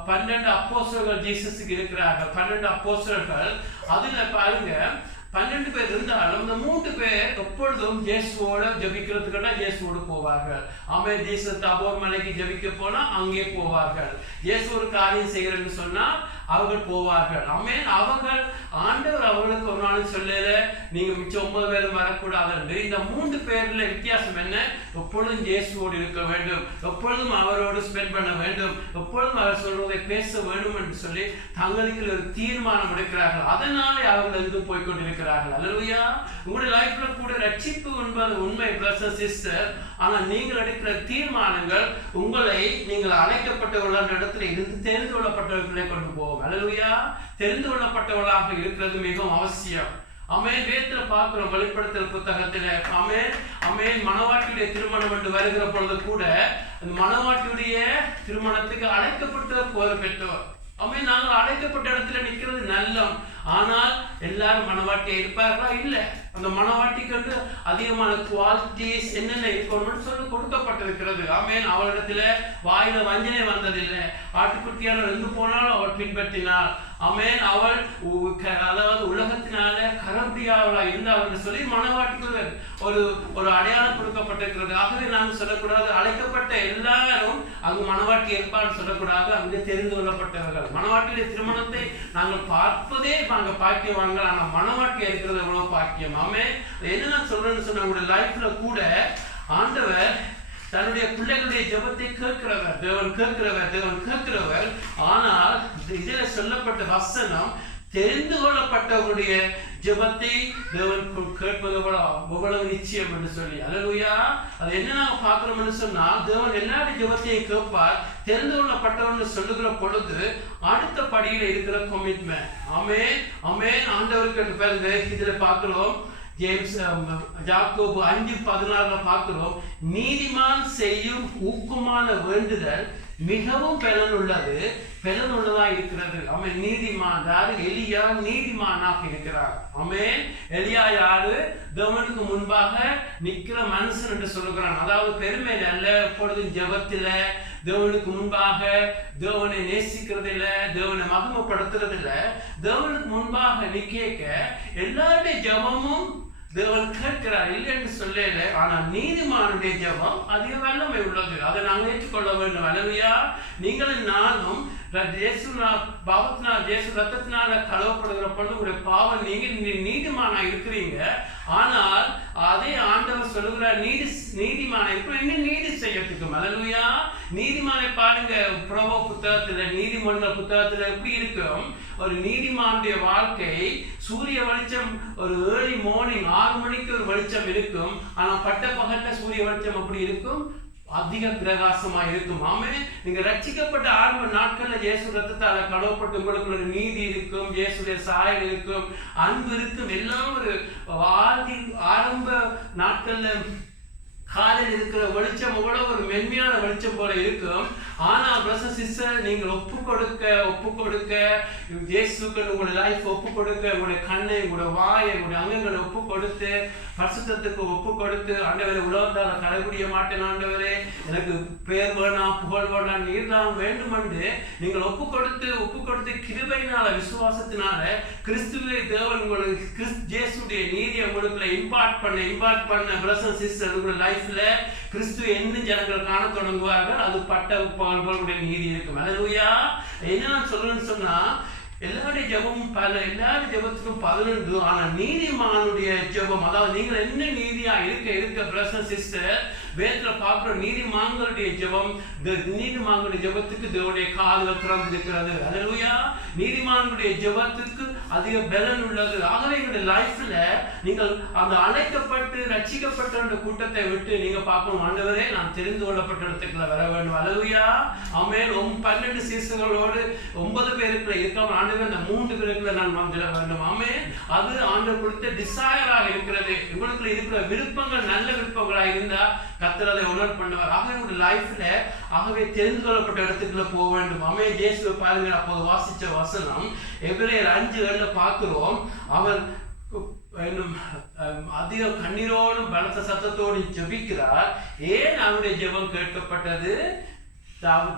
12 அப்போஸ்தலர்கள் ஜீசஸுக்கு இருக்கிறார்கள். 12 அப்போஸ்தலர்கள். அதுல பாருங்க 12 பேர் இருந்தாலும் இந்த 3 பேர் எப்பொழுதும் இயேசுவோட ஜெபிக்கிறதுக்குன்னா இயேசுவோடு போவார்கள். ஜீசஸ் தாபோர் மலைக்கு ஜெபிக்க போனா அங்கே போவார்கள். இயேசு ஒரு காரியம் செய்கிறேன்னு சொன்னா அவர்கள் போவார்கள். அவர்கள் ஆண்டவர் அவர்களுக்கு ஒரு நாள் சொல்லல நீங்க மிச்சம் 9 பேரும் வரக்கூடாது என்று. இந்த 3 பேர்ல வித்தியாசம் என்ன? எப்பொழுதும் இயேசுவோடு இருக்க வேண்டும், எப்பொழுதும் அவரோடு ஸ்பெண்ட் பண்ண வேண்டும், எப்பொழுதும் அவர் சொல்வதை பேச வேண்டும் என்று சொல்லி தங்களுக்கு ஒரு தீர்மானம் எடுக்கிறார்கள். அதனாலே அவர்கள் எங்கு போய்கொண்டிருக்கிறார்கள். அல்லேலூயா. உங்களுடைய லைஃப்ல கூட ரட்சிப்பு என்பது உண்மை பிரதர்ஸ் சிஸ்டர். ஆனால் நீங்கள் எடுக்கிற தீர்மானங்கள் உங்களை நீங்கள் அழைக்கப்பட்டவர்கள் இடத்துல இருந்து தெரிந்து கொள்ளப்பட்டவர்களை கொண்டு போகும். அல்லேலூயா. தெரிந்து கொள்ளப்பட்டவர்களாக இருக்கிறது மிகவும் அவசியம். வேதத்துல பார்க்கிறோம், வெளிப்படுத்தல் புத்தகத்துல மணவாட்டியுடைய திருமணம் என்று வருகிற பொழுது கூட மணவாட்டியுடைய திருமணத்துக்கு அழைக்கப்பட்ட போற பெற்றோர். நாங்கள் அழைக்கப்பட்ட இடத்துல நிற்கிறது நல்லம். ஆனால் எல்லாரும் மணவாட்டியா இருப்பார்களா? இல்லை. அந்த மணவாட்டிக்கு வந்து அதிகமான குவாலிட்டிஸ் என்னென்ன இருக்கணும்னு சொல்லி கொடுக்கப்பட்டிருக்கிறது. அவளிடத்துல வாயில வஞ்சனை வந்ததில்லை. ஆட்டுக்குட்டியால் எங்கு போனாலும் அவள் பின்பற்றினாள். அவள் அதாவது உலகத்தினால கரம்பியாவளா இருந்தாள் என்று சொல்லி மணவாட்டிக்கு ஒரு அடையாளம் கொடுக்கப்பட்டிருக்கிறது. ஆகவே நாங்கள் சொல்லக்கூடாது அழைக்கப்பட்ட எல்லாரும் அங்கு மணவாட்டி இருப்பான்னு சொல்லக்கூடாது. அங்கே தெரிந்து கொள்ளப்பட்டவர்கள். மணவாட்டியுடைய திருமணத்தை நாங்கள் பார்ப்பதே நாங்கள் பாக்கியவாங்க. ஆனால் மணவாட்டியா இருக்கிறது எவ்வளவு பாக்கியம். என்ன நான் சொல்றேன்னு சொன்ன உங்களுடைய லைஃப்ல கூட ஆண்டவர் தன்னுடைய பிள்ளைகளுடைய ஜெபத்தை கேட்கிறவர். தேவன் கேட்கிறவர். ஆனால் இதுல சொல்லப்பட்ட வசனம் தெரிந்து கொள்ளப்பட்டவருடைய ஜெபத்தை தேவன் கேட்பது எவ்வளவு நிச்சயம் என்று சொல்லி. அல்லேலூயா. அது என்ன நாம பார்க்கிறோம்னு சொன்னா தேவன் எல்லாருடைய ஜெபத்தையும் கேட்பார். தெரிந்து கொள்ளப்பட்டவர்னு சொல்லுகிற பொழுது அடுத்த படியில இருக்கிற கமிட்மெண்ட். ஆண்டவருக்கு பாருங்க, இதுல பார்க்கிறோம் யாக்கோபு 5:16 பார்க்கிறோம். நீதிமான் செய்யும் ஊக்கமான வேண்டுதல் மிகவும் பலனுள்ளதா இருக்கிறது. நீதிமான் யாரு? எலியா நீதிமானாக இருக்கிறார். எலியா யாரு? தேவனுக்கு முன்பாக நிற்கிற மனுஷன் என்று சொல்லுகிறான். அதாவது பெருமையில அல்ல, எப்பொழுதும் ஜெபத்தில தேவனுக்கு முன்பாக தேவனை நேசிக்கிறதில்ல, தேவனை மகிமைப்படுத்துறதில்ல. தேவனுக்கு முன்பாக நிற்க எல்லாருடைய ஜெபமும் தேவன் கேட்கிறார், இல்லை என்று சொல்லல. ஆனால் நீதிமானுடைய ஜெபம் அதிக வல்லமை உள்ளது. அதை நாங்கள் ஏற்றுக்கொள்ள வேண்டும். அல்லேலூயா. நீங்களும் நானும் இயேசு ரத்தத்தினால கழுவப்படுகிற பொழுது உங்களுடைய பாவம் நீங்க நீதிமானா இருக்கிறீங்க. ஆனால் அதே ஆண்டவர் சொல்லுகிறார் நீதிமானை இன்னும் நீதி செய்யறதுக்கு. அல்லேலூயா. நீதிமானை பாருங்க, பிரபோ புத்தகத்துல நீதிமன்ற புத்தகத்துல எப்படி இருக்கும்? ஒரு நீதிமானுடைய வாழ்க்கை சூரிய வெளிச்சம் ஒரு ஏர்லி மார்னிங் 6 மணிக்கு ஒரு வெளிச்சம் இருக்கும். ஆனா பட்ட பகட்ட சூரிய வெளிச்சம் அப்படி இருக்கும், அதிக பிரகாசமா இருக்கும். நீங்க ரட்சிக்கப்பட்ட ஆரம்ப நாட்கள்ல இயேசு ரத்தத்தால கழுவப்பட்டு உங்களுக்கு ஒரு நீதி இருக்கும், இயேசுடைய சாயல் இருக்கும், அன்பு இருக்கும். எல்லாம் ஒரு ஆரம்ப நாட்கள்ல காலையில் இருக்கிற வெளிச்சம் எவ்வளவு ஒரு மென்மையான வெளிச்சம் போல இருக்கும். ஆனா பிரதர் சிஸ்டர், நீங்கள் ஒப்பு கொடுக்க இயேசுக்கு உங்களுடைய லைஃப் ஒப்பு கொடுக்க, உங்களுடைய கண்ணை, உங்களுடைய வாயை, உங்களுடைய அங்கங்களை ஒப்பு கொடுத்து பரிசுத்தத்துக்கு ஒப்பு கொடுத்து, ஆண்டவரே உலகத்தால் கடைபிடிக்க மாட்டேன், ஆண்டவரே எனக்கு பேர் வேணாம், புகழ் வேணாம், நீர்தான் வேண்டும் என்று நீங்கள் ஒப்பு கொடுத்து கிருபையினால விசுவாசத்தினால கிறிஸ்துவை தேவன் உங்களுக்கு இயேசுடைய நீதியை உங்களுக்கு இம்பார்ட் பண்ண பிரதர் சிஸ்டர், உங்களுடைய லைஃப்ல கிறிஸ்து என்ன ஜனங்கள் காண தொடங்குவார்கள். அது பட்ட உங்களுடைய நீதி இருக்கும். அல்லேலூயா. என்ன நான் சொல்றேன்னு சொன்னா எல்லாருடைய ஜெபமும் எல்லாருடைய ஜெபத்துக்கும் 11. ஆனா நீதிமானுடைய ஜெபம், அதாவது நீங்கள் என்ன நீதியா இருக்க பிரதர் சிஸ்டர், வேதத்துல பார்க்கிறோம் நீதிமான்களுடைய ஜெபம், நீதிமான்களுடைய ஜெபத்துக்கு தேவனுடைய காதுகள் திறந்திருக்கிறது. அல்லேலூயா. நீதிமான்களுடைய ஜெபத்துக்கு அதிக பலன் உள்ளது. ஆகவே எங்களுடைய லைஃப்ல நீங்கள் அந்த அழைக்கப்பட்டு ரட்சிக்கப்பட்ட அந்த கூட்டத்தை விட்டு நீங்க பார்க்கணும், ஆண்டவரே நான் தெரிந்து கொள்ளப்பட்ட இடத்துக்குள்ள வர வேண்டும். அல்லேலூயா. ஆமென். 12 சீசர்களோடு 9 பேருக்குள்ள இருக்காம ஆண்டவரே அந்த 3 பேருக்குள்ள நான் வந்துட வேண்டும். ஆமென். அது ஆண்டவர் கொடுத்த டிசையராக இருக்கிறது. உங்களுக்குள்ள இருக்கிற விருப்பங்கள் நல்ல விருப்பங்களாக இருந்தா கர்த்தர் அதை உணர் பண்ணுவார். ஆகவே உங்களுடைய லைஃப்ல ஆகவே தெரிந்து கொள்ளப்பட்ட இடத்துக்குள்ள போக வேண்டும். ஆமென். இயேசுவை பாருங்க, அப்போது வாசிச்ச வசனம் எபிரேயர் 5:7 பார்க்கிறோம். அவர் அதிக கண்ணீரோடும் பலத்த சத்தத்தோடு ஜெபிக்கிறார். ஏன் அவருடைய ஜெபம் கேட்கப்பட்டது?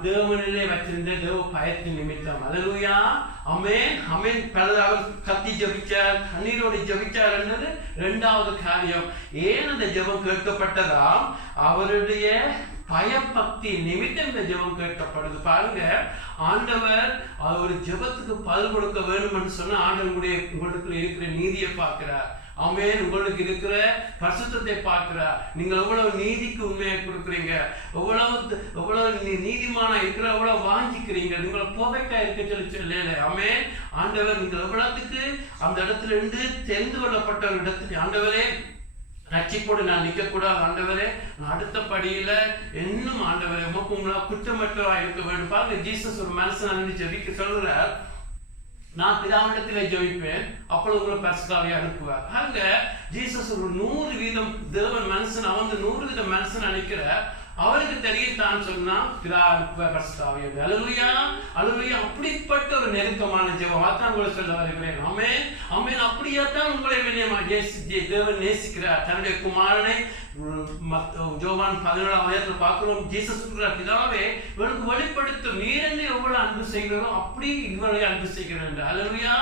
தேவனிலே வைத்திருந்த தேவ பயத்தின் நிமித்தம். அல்லேலூயா. ஆமென். ஆமென். அவர் கத்தி ஜெபிச்சார், கண்ணீரோடு ஜெபிச்சார் என்னது 2வது காரியம். ஏன் அந்த ஜெபம் கேட்கப்பட்டதாம்? அவருடைய பயபக்தி நிமித்தம் இந்த ஜெபம் கேட்கப்படுது. பாருங்க, ஆண்டவர் ஒரு ஜெபத்துக்கு பதில் கொடுக்க வேண்டும் என்று சொன்னா ஆண்டவருடைய உங்களுக்கு இருக்கிற நீதியை பார்க்கிறார். ஆமென். உங்களுக்கு இருக்கிற பரிசுத்தத்தை பார்க்கிறார். நீங்கள் எவ்வளவு நீதிக்கு உண்மையை கொடுக்குறீங்க, எவ்வளவு நீதிமான இருக்கிற எவ்வளவு வாஞ்சிக்கிறீங்க, நீங்களை போதைக்கா இருக்க சொல்லல. ஆமென். ஆண்டவர் நீங்கள் எவ்வளவுக்கு அந்த இடத்துல இருந்து தெரிந்து கொள்ளப்பட்ட ஒரு இடத்துல ஆண்டவரே ரட்சிப்போடு நான் நிற்கக்கூடாது. ஆண்டவரே அடுத்த படியில இன்னும் ஆண்டவரே உங்களை குற்றமற்றவா இருக்க வேண்டும். பாருங்க, ஜீசஸ் ஒரு மனுஷன் ஜெபிக்க சொல்றார், நான் பிதாவிடத்திலே ஜெபிப்பேன், அப்பொழுது உங்களை பரிசுத்தாவியை அனுப்புவார். அங்க ஜீசஸ் ஒரு 100% தேவன் மனுஷன், அவன் 100% மனுஷன் அனுக்கிற அவருக்கு தெரியத்தான் சொன்னா பிதா பரிசுத்தாவியை. அல்லேலூயா. அல்லேலூயா. அப்படிப்பட்ட ஒரு நெருக்கமான ஜெபம் அதான் உங்களை சொல்ல வருகிறேன். ஆமென். ஆமென். அப்படியாத்தான் உங்களை தேவன் நேசிக்கிறார். தன்னுடைய குமாரனை யோவான் 17 பார்க்கிறோம். ஜீசஸ் பிதாவே இவனுக்கு வெளிப்படுத்தும், நீர் என்ன எவ்வளவு அன்பு செய்கிறோம் அப்படி இவரை அன்பு செய்கிறேன். அல்லேலூயா.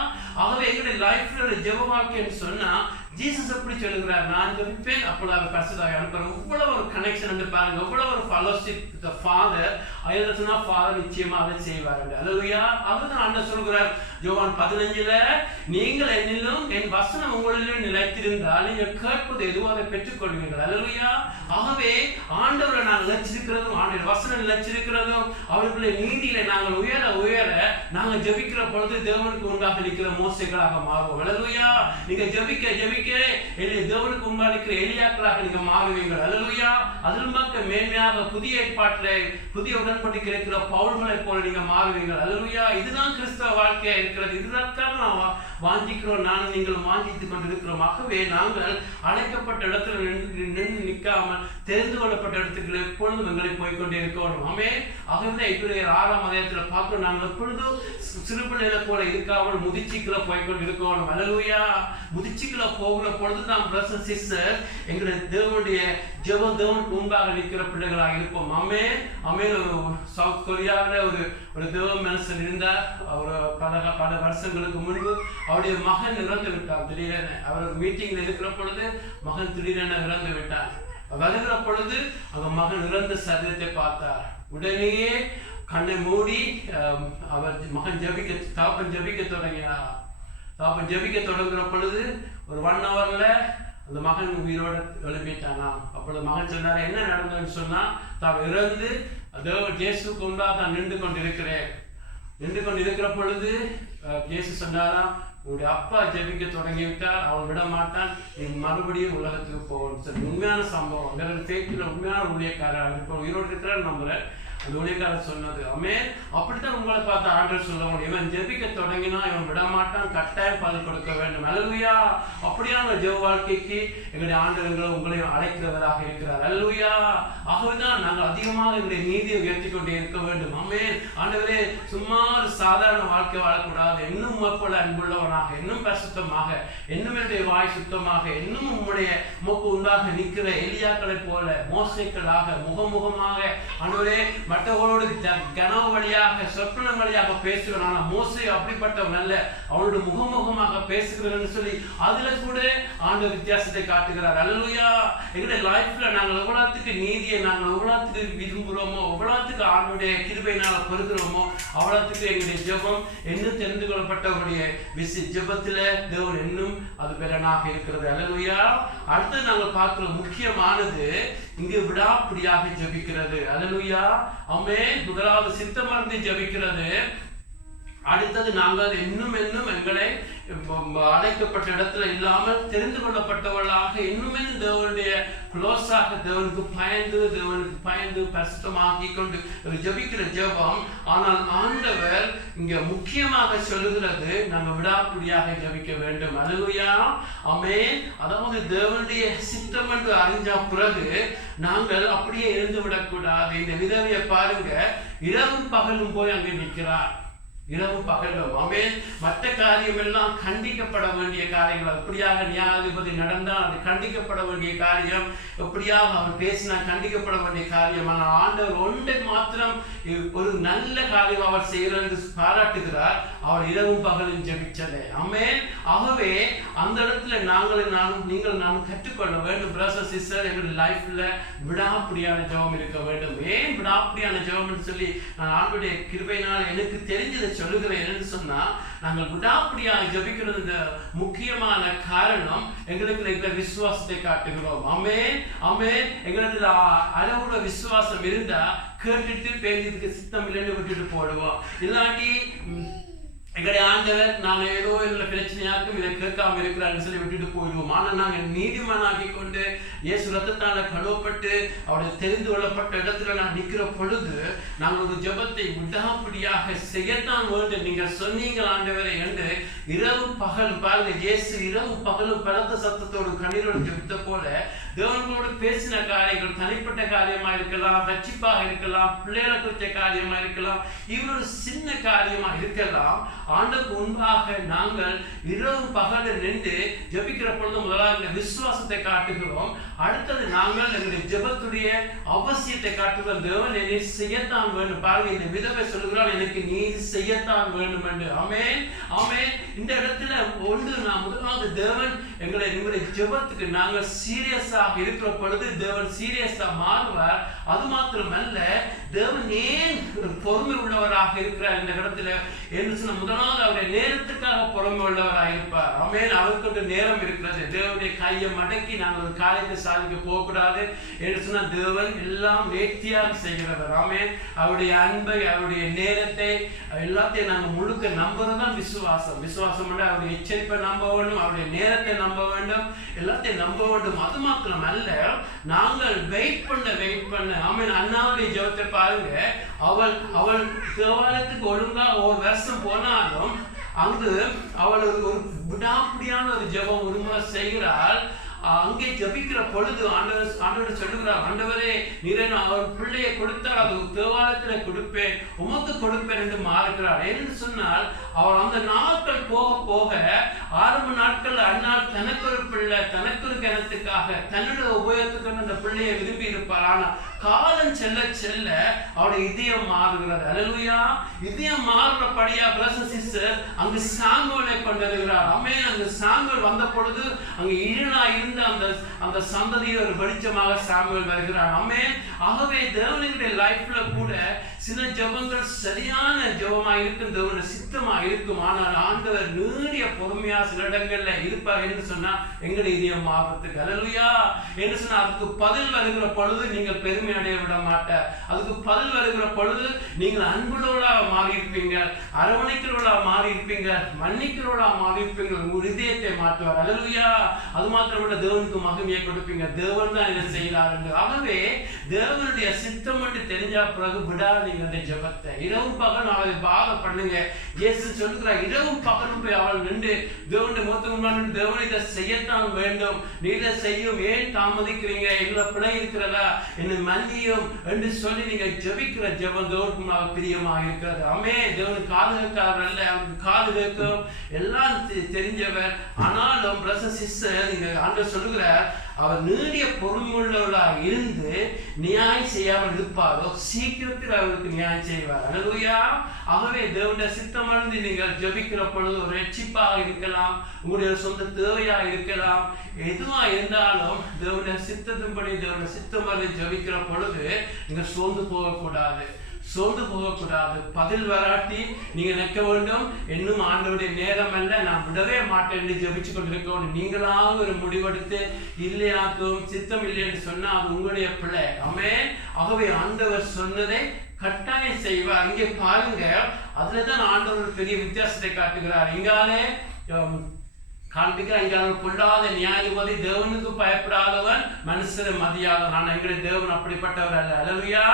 ஆகவே எங்களுடைய லைஃப்ல ஜெப வாழ்க்கைன்னு சொன்னா ஜீசஸ் எப்படி சொல்லுகிறார், நான் ஜெபிப்பேன் அப்பொழுது அவர் பரிசுத்தாவியை அனுப்புறார். இவ்வளவு ஒரு கனெக்ஷன் வந்து பாருங்க, இவ்வளவு ஒரு ஃபெலோஷிப் வித் ஃபாதர். ஐயரசனா ஃபாதர் நிச்சயமா அதை செய்வார். அல்லேலூயா. அதுதான் ஆண்டவர் சொல்கிறார் யோவான் 15 நீங்கள் என்னிலும் என் வசனம் உங்களிலும் நிலைத்திருந்தால் நீங்கள் கேட்பது எதுவோ அதை பெற்றுக்கொள்வீர்கள். அல்லேலூயா. ஆகவே ஆண்டவரை நாங்கள் நிலைச்சிருக்கிறதும் ஆண்டவர் வசனம் நிலைச்சிருக்கிறதும் அவர்களுடைய நீதியில நாங்கள் உயர உயர நாங்கள் ஜெபிக்கிற பொழுது தேவனுக்கு உண்டாக நிற்கிற மோசைகளாக மாறுவோம். அல்லேலூயா. நீங்க ஜெபிக்க ஜெபிக்க தேவனுக்கு முன்பாக இருக்கிற எலியாக்களாக நீங்க மாறுவீங்கள். அல்லேலூயா. அதில் மக்கள் மேன்மையாக புதிய ஏற்பாட்டிலே புதிய உடன்படிக்கை இருக்கிற பவுல்களை போல நீங்க மாறுவீங்கள். அல்லேலூயா. இதுதான் கிறிஸ்தவ வாழ்க்கையா இருக்கிறது. இதுதான் நாம் வாஞ்சிக்கிறோம், நான் நீங்கள் வாஞ்சித்துக் கொண்டிருக்கிறோம். ஆகவே நாங்கள் அழைக்கப்பட்ட இடத்துல நின்று நிற்காமல் தெரிந்து கொள்ளப்பட்ட இடத்துக்கு எப்பொழுதும் எங்களை போய்கொண்டே இருக்கணும். ஆமென். ஆகவே இப்படி 6ஆம் அதிகாரத்தில் பார்க்கிறோம், நாங்கள் எப்பொழுதும் சிறு பிள்ளைகளை போல இருக்காமல் முதிர்ச்சிக்குள்ள போய்கொண்டு இருக்கணும். அல்லேலூயா. முதிர்ச்சிக்குள்ள போகிற பொழுது நாம் பிரதர்ஸ் அண்ட் சிஸ்டர் எங்களுடைய தேவனுடைய ஜெபம் தேவனுக்கு முன்பாக நிற்கிற பிள்ளைகளாக இருப்போம். ஆமென். ஆமென். சவுத் கொரியாவில் ஒரு தேவ மனுஷன் இருந்தார். பல வருஷங்களுக்கு முன்பு அவருடைய மகன் இறந்து விட்டார். திடீரென அவர் மீட்டிங்ல இருக்கிற பொழுது மகன் திடீரென இறந்து விட்டார். வருகிற பொழுது அந்த மகன் இறந்த சரீரத்தை பார்த்தார். உடனேயே கண்ணை மூடி அவர் மகன் தாப்பன் ஜெபிக்க தொடங்கினார். தாப்பன் ஜெபிக்க தொடங்குற பொழுது ஒரு 1 hourல அந்த மகன் உயிரோட எழுப்பிட்டானா. அப்பொழுது மகன் சொன்னார், என்ன நடந்ததுன்னு சொன்னா, தான் இறந்து இயேசுக்கு முன்பாக தான் நின்று கொண்டு இருக்கிற பொழுது இயேசு சொன்னாராம், உங்களுடைய அப்பா ஜெபிக்க தொடங்கிவிட்டால் அவன் விட மாட்டான், நீ மறுபடியும் உலகத்துக்கு போகணும். சரி, உண்மையான சம்பவம். வேற ஃபேக்கில் உண்மையான ஊழியக்காரர் இப்போ உயிரோடு இருக்கிறான்னு நம்புறேன். அந்த ஊழியக்காரர் சொன்னது. ஆமென். அப்படித்தான் உங்களை பார்த்து ஆண்டவர் சொல்லுவாங்க, இவன் ஜெபிக்க தொடங்கினா இவன் விட மாட்டான், கட்டாயம் பதில் கொடுக்க வேண்டும். அல்லேலூயா. அப்படியான ஜெப வாழ்க்கைக்கு எங்களுடைய ஆண்டவர்கள் உங்களையும் அழைக்கிறவராக இருக்கிறார். அல்லேலூயா. ஆகவேதான் நாங்கள் அதிகமாக எங்களுடைய நீதியை உயர்த்தி கொண்டே இருக்க வேண்டும். ஆமென். ஆண்டவரே, சும்மா ஒரு சாதாரண வாழ்க்கை வாழக்கூடாது, இன்னும் போல அன்புள்ளவனாக, இன்னும் பரிசுத்தமாக, இன்னும் என்னுடைய வாய் சுத்தமாக, இன்னும் உம்முடைய முக்கு உண்டாக நிற்கிற எலியாக்களை போல மோசைக்களாக முகமுகமாக ஆண்டவரே மற்றவர்களோடு கனவு வழியாக சொற்குணம் வழியாக பேசுகிறோம். ஆனால் மோசே அப்படிப்பட்டவன் அல்ல, அவனோட முகமுகமாக பேசுகிறேன்னு சொல்லி அதுல கூட ஆண்டவர் வித்தியாசத்தை காட்டுகிறார். அல்லேலூயா. எங்களுடைய லைஃப்ல நாங்கள் எவ்வளவுக்கு நீதியை நாங்கள் எவ்வளவுக்கு விரும்புகிறோமோ, எவ்வளவுக்கு ஆண்டவருடைய கிருபையினால பெறுகிறோமோ, அவ்வளவுக்கு எங்களுடைய ஜெபம் இன்னும் தெரிந்து கொள்ளப்பட்டவருடைய ஜெபத்துல தேவன் இன்னும் அது பலனாக இருக்கிறது. அல்லேலூயா. அடுத்து நாங்கள் பார்க்கிற முக்கியமானது இங்கு விடாப்பிடியாக ஜெபிக்கிறது. அல்லேலூயா. ஆமென். முதலாவது சித்தமர்ந்து ஜெபிக்கிறது. அடுத்தது நாங்கள் இன்னும் எங்களை அழைக்கப்பட்ட இடத்துல இல்லாமல் தெரிந்து கொள்ளப்பட்டவர்களாக இன்னும் தேவனுடைய க்ளோஸாக தேவனுக்கு பயந்து பரிசுத்தமாக்கி கொண்டு ஜெபிக்கிற ஜெபம். ஆனால் ஆண்டவர் இங்க முக்கியமாக சொல்லுகிறது நாங்கள் விடாப்பிடியாக ஜெபிக்க வேண்டும். அல்லேலூயா. ஆமென். அதாவது தேவனுடைய சித்தம் என்று அறிஞ்ச பிறகு நாங்கள் அப்படியே இருந்து விடக்கூடாது. இந்த விதவையை பாருங்க, இரவும் பகலும் போய் அங்கே நிற்கிறார். இரவும் பகலும். ஆமென். மற்ற காரியம் எல்லாம் கண்டிக்கப்பட வேண்டிய காரியங்கள். எப்படியாக நியாயாதிபதி நடந்தால் அது கண்டிக்கப்பட வேண்டிய காரியம், எப்படியாக அவர் பேசினா கண்டிக்கப்பட வேண்டிய காரியம். ஆனால் ஆண்டவர் ஒன்றை மாத்திரம் ஒரு நல்ல காரியம் அவர் செய்கிறார் என்று பாராட்டுகிறார். அவர் இரவும் பகலும் ஜெபிச்சதே. ஆமென். ஆகவே அந்த இடத்துல நீங்கள் கற்றுக்கொள்ள வேண்டும். பிரதர் சிஸ்டர், எங்களுடைய லைஃப்ல விடாப்பிடியான ஜெபம் இருக்க வேண்டும். ஏன் விடாப்பிடியான ஜெபம்னு சொல்லி நான் ஆண்டவருடைய கிருபையினால் எனக்கு தெரிஞ்சதை சொல்லுகிறேன். என்னன்னு சொன்னா, நாங்கள் விடாப்பிடியாக ஜெபிக்கிறது இந்த முக்கியமான காரணம் எங்களுக்கு இருக்கிற விசுவாசத்தை காட்டுகிறோம். ஆமென். ஆமென். எங்களுக்கு அளவுள்ள விசுவாசம் இருந்தா கேட்டுட்டு பேசியதுக்கு சித்தம் இல்லைன்னு விட்டுட்டு போடுவோம். இல்லாட்டி எங்களுடைய ஆண்டவர் நாங்கள் ஏதோ இல்லை பிரச்சனையாக்கும் இதை கேட்காம இருக்கிறான்னு சொல்லி விட்டுட்டு போயிடுவோம். ஆனால் நாங்கள் நீதிமானாக்கி கொண்டு இயேசு ரத்தத்தால கழுவப்பட்டு அவருடைய தெரிந்து கொள்ளப்பட்ட இடத்துல நான் நிற்கிற பொழுது நாங்கள் ஒரு ஜெபத்தை விடாப்பிடியாக செய்யத்தான் வேண்டும். நீங்கள் சொன்னீங்க ஆண்டவரை என்று இரவு பகலும் பாருங்க, இயேசு இரவு பகலும் பலத்த சத்தத்தோடு கண்ணீரோடு ஜெபித்த போல தேவனோடு பேசின காரியங்கள் தனிப்பட்ட காரியமா இருக்கலாம், ரட்சிப்பாக இருக்கலாம், பிள்ளைகளை குறித்த காரியமா இருக்கலாம், இவ்வளவு சின்ன காரியமா இருக்கலாம். ஆண்டுக்கு முன்பாக நாங்கள் இரவு பகல் நின்று ஜெபிக்கிற பொழுது முதலாக விசுவாசத்தை காட்டுகிறோம். அடுத்தது நாங்கள் எங்களுடைய ஜெபத்துடைய அவசியத்தை காட்டுகிறோம். தேவன் என்னை செய்யத்தான் வேண்டும். பாருங்க, இந்த விதவை சொல்லுகிறாள், எனக்கு நீ செய்யத்தான் வேண்டும் என்று. ஆமென். ஆமென். இந்த இடத்துல ஒன்று நான் முதலாவது தேவன் எங்களுடைய ஜெபத்துக்கு நாங்கள் சீரியஸாக இருக்கிற பொழுது தேவன் சீரியஸா மாறுவார். அது மாத்திரமல்ல, தேவன் ஏன் பொறுமை உள்ளவராக இருக்கிறார் இந்த இடத்துல என்று சொன்ன முதலாவது அவருடைய நேரத்துக்காக பொறுமை உள்ளவராக இருப்பார். ஆமென். அவருக்கு நேரம் இருக்கிறது. தேவனுடைய கையை மடக்கி நாங்கள் ஒரு காரியத்தை சாதிக்க போகக்கூடாது என்று சொன்ன தேவன் எல்லாம் நேர்த்தியாக செய்கிறவர். ஆமென். அவருடைய அன்பை, அவருடைய நேரத்தை எல்லாத்தையும் நாங்கள் முழுக்க நம்புறதுதான் விசுவாசம். விசுவாசம் அவருடைய எச்சரிப்பை நம்ப வேண்டும், அவருடைய நேரத்தை நம்ப வேண்டும், எல்லாத்தையும் நம்ப வேண்டும். அது மாத்திரம் அல்ல, நாங்கள் வெயிட் பண்ண ஆமென். அண்ணாவுடைய ஜெபத்தை பாருங்க, அவள் தேவாலயத்துக்கு ஒழுங்கா ஒரு வருஷம் போனாலும் அங்கு அவள் ஒரு விடாப்பிடியான ஒரு ஜெபம் ஒரு முறை செய்கிறாள். அங்கே ஜபிக்கிற பொழுது ஆண்டவர் சொல்லுகிறார், ஆண்டவரே நீரே அவர் பிள்ளையை கொடுத்தால் அது தேவாலயத்தில் கொடுப்பேன், உமக்கு கொடுப்பேன் என்று மாறுகிறார். என்று சொன்னால் அவள் அந்த நாட்கள் போக போக ஆரம்ப நாட்கள் அண்ணால் தனக்கு ஒரு பிள்ளை, தனக்கு ஒரு கிணத்துக்காக தன்னுடைய உபயோகத்துக்கு அந்த பிள்ளையை விரும்பி இருப்பார். ஆனால் காலம் செல்ல செல்ல அவருடைய இதயம் மாறுகிறது. அல்லேலூயா. இதயம் மாறுறபடியா பிரதர் சிஸ்டர் அங்கு சாமுவேலை கொண்டு வருகிறார். ஆமென். அங்கு சாமுவேல் வந்த பொழுது அங்கு இருளா இருந்த அந்த சந்ததியில் ஒரு வெளிச்சமாக சாமுவேல் வருகிறார். ஆமென். ஆகவே தேவனுடைய லைஃப்ல கூட சில ஜெபங்கள் சரியான ஜெபமா இருக்கும், தேவனுடைய சித்தமா இருக்கும். ஆனால் ஆண்டவர் நீடிய பொறுமையா சில இடங்கள்ல இருப்பார் என்று சொன்னா எங்களுடைய இதயம் மாறுறதுக்கு. அல்லேலூயா. என்று சொன்னா அதுக்கு பதில் வருகிற பொழுது நீங்கள் பெருமை அடைய விட மாட்டார். அதுக்கு பதில் வருகிற பொழுது நீங்கள் அன்புள்ளவர்களாக மாறி இருப்பீங்க, அரவணைக்கிறவர்களாக மாறி இருப்பீங்க, மன்னிக்கிறவர்களாக மாறி இருப்பீங்க. உங்கள் இதயத்தை மாற்றுவார். அல்லேலூயா. அது மாத்திரமல்ல, தேவனுக்கு மகிமையை கொடுப்பீங்க. தேவன் தான் இதை செய்கிறார் என்று. ஆகவே தேவனுடைய சித்தம் என்று தெரிஞ்ச பிறகு விடாதீங்க அந்த ஜெபத்தை. இரவும் பகலும் அவரை பாக பண்ணுங்க. இயேசு சொல்லுகிறார், இரவும் பகலும் போய் அவள் நின்று தேவனுடைய முகத்துக்கு தேவன் இதை செய்யத்தான் வேண்டும், நீ இதை செய்யும், ஏன் தாமதிக்கிறீங்க, எங்களை பிழை இருக்கிறதா, என்னை மன்னியும் என்று சொல்லி நீங்க ஜெபிக்கிற ஜெபம் தேவனுக்கு பிரியமாக இருக்கிறது. ஆமே. தேவனுக்கு காது கேட்காதவர் அல்ல, அவருக்கு காது கேட்கும், எல்லாம் தெரிஞ்சவர். ஆனாலும் பிரதர் சிஸ்டர் நீங்க ஆண்டவர் சொல்லுகிறார், அவர் நீடிய பொறுமையுள்ளவர்களாக இருந்து நியாயம் செய்யாமல் இருப்பாரோ சீக்கிரத்தில் அவருக்கு நியாயம் செய்வார். அல்லேலூயா. ஆகவே தேவனுடைய சித்தமறிந்து நீங்கள் ஜெபிக்கிற பொழுது ஒரு ரட்சிப்பாக இருக்கலாம், உங்களுடைய சொந்த தேவையாக இருக்கலாம், எதுவா இருந்தாலும் தேவனுடைய சித்தத்தின்படி தேவனுடைய சித்தமறிந்து ஜெபிக்கிற பொழுது நீங்க சோர்ந்து போகக்கூடாது. சோர்ந்து போகக்கூடாது. பதில் வராட்டி நீங்க நினைக்க வேண்டும், இன்னும் ஆண்டவருடைய நேரம் அல்ல, நான் விடவே மாட்டேன் என்று ஜெபிச்சு கொண்டிருக்கணும். நீங்களாக ஒரு முடிவெடுத்து இல்லையாக்கும் சித்தம் இல்லை என்று சொன்னா அது உங்களுடைய பிள்ளை. ஆமென். ஆகவே ஆண்டவர் சொன்னதை கட்டாயம் செய்வார். இங்கே பாருங்க, அதுலதான் ஆண்டவர் பெரிய வித்தியாசத்தை காட்டுகிறார். இங்காலே காண்பிக்கிறார், இங்கே பொல்லாத நியாயாதிபதி, தேவனுக்கு பயப்படாதவன் மனுஷரை மதியாதவன். ஆனால் எங்களுடைய தேவன் அப்படிப்பட்டவர் அல்ல. அல்லேலூயா.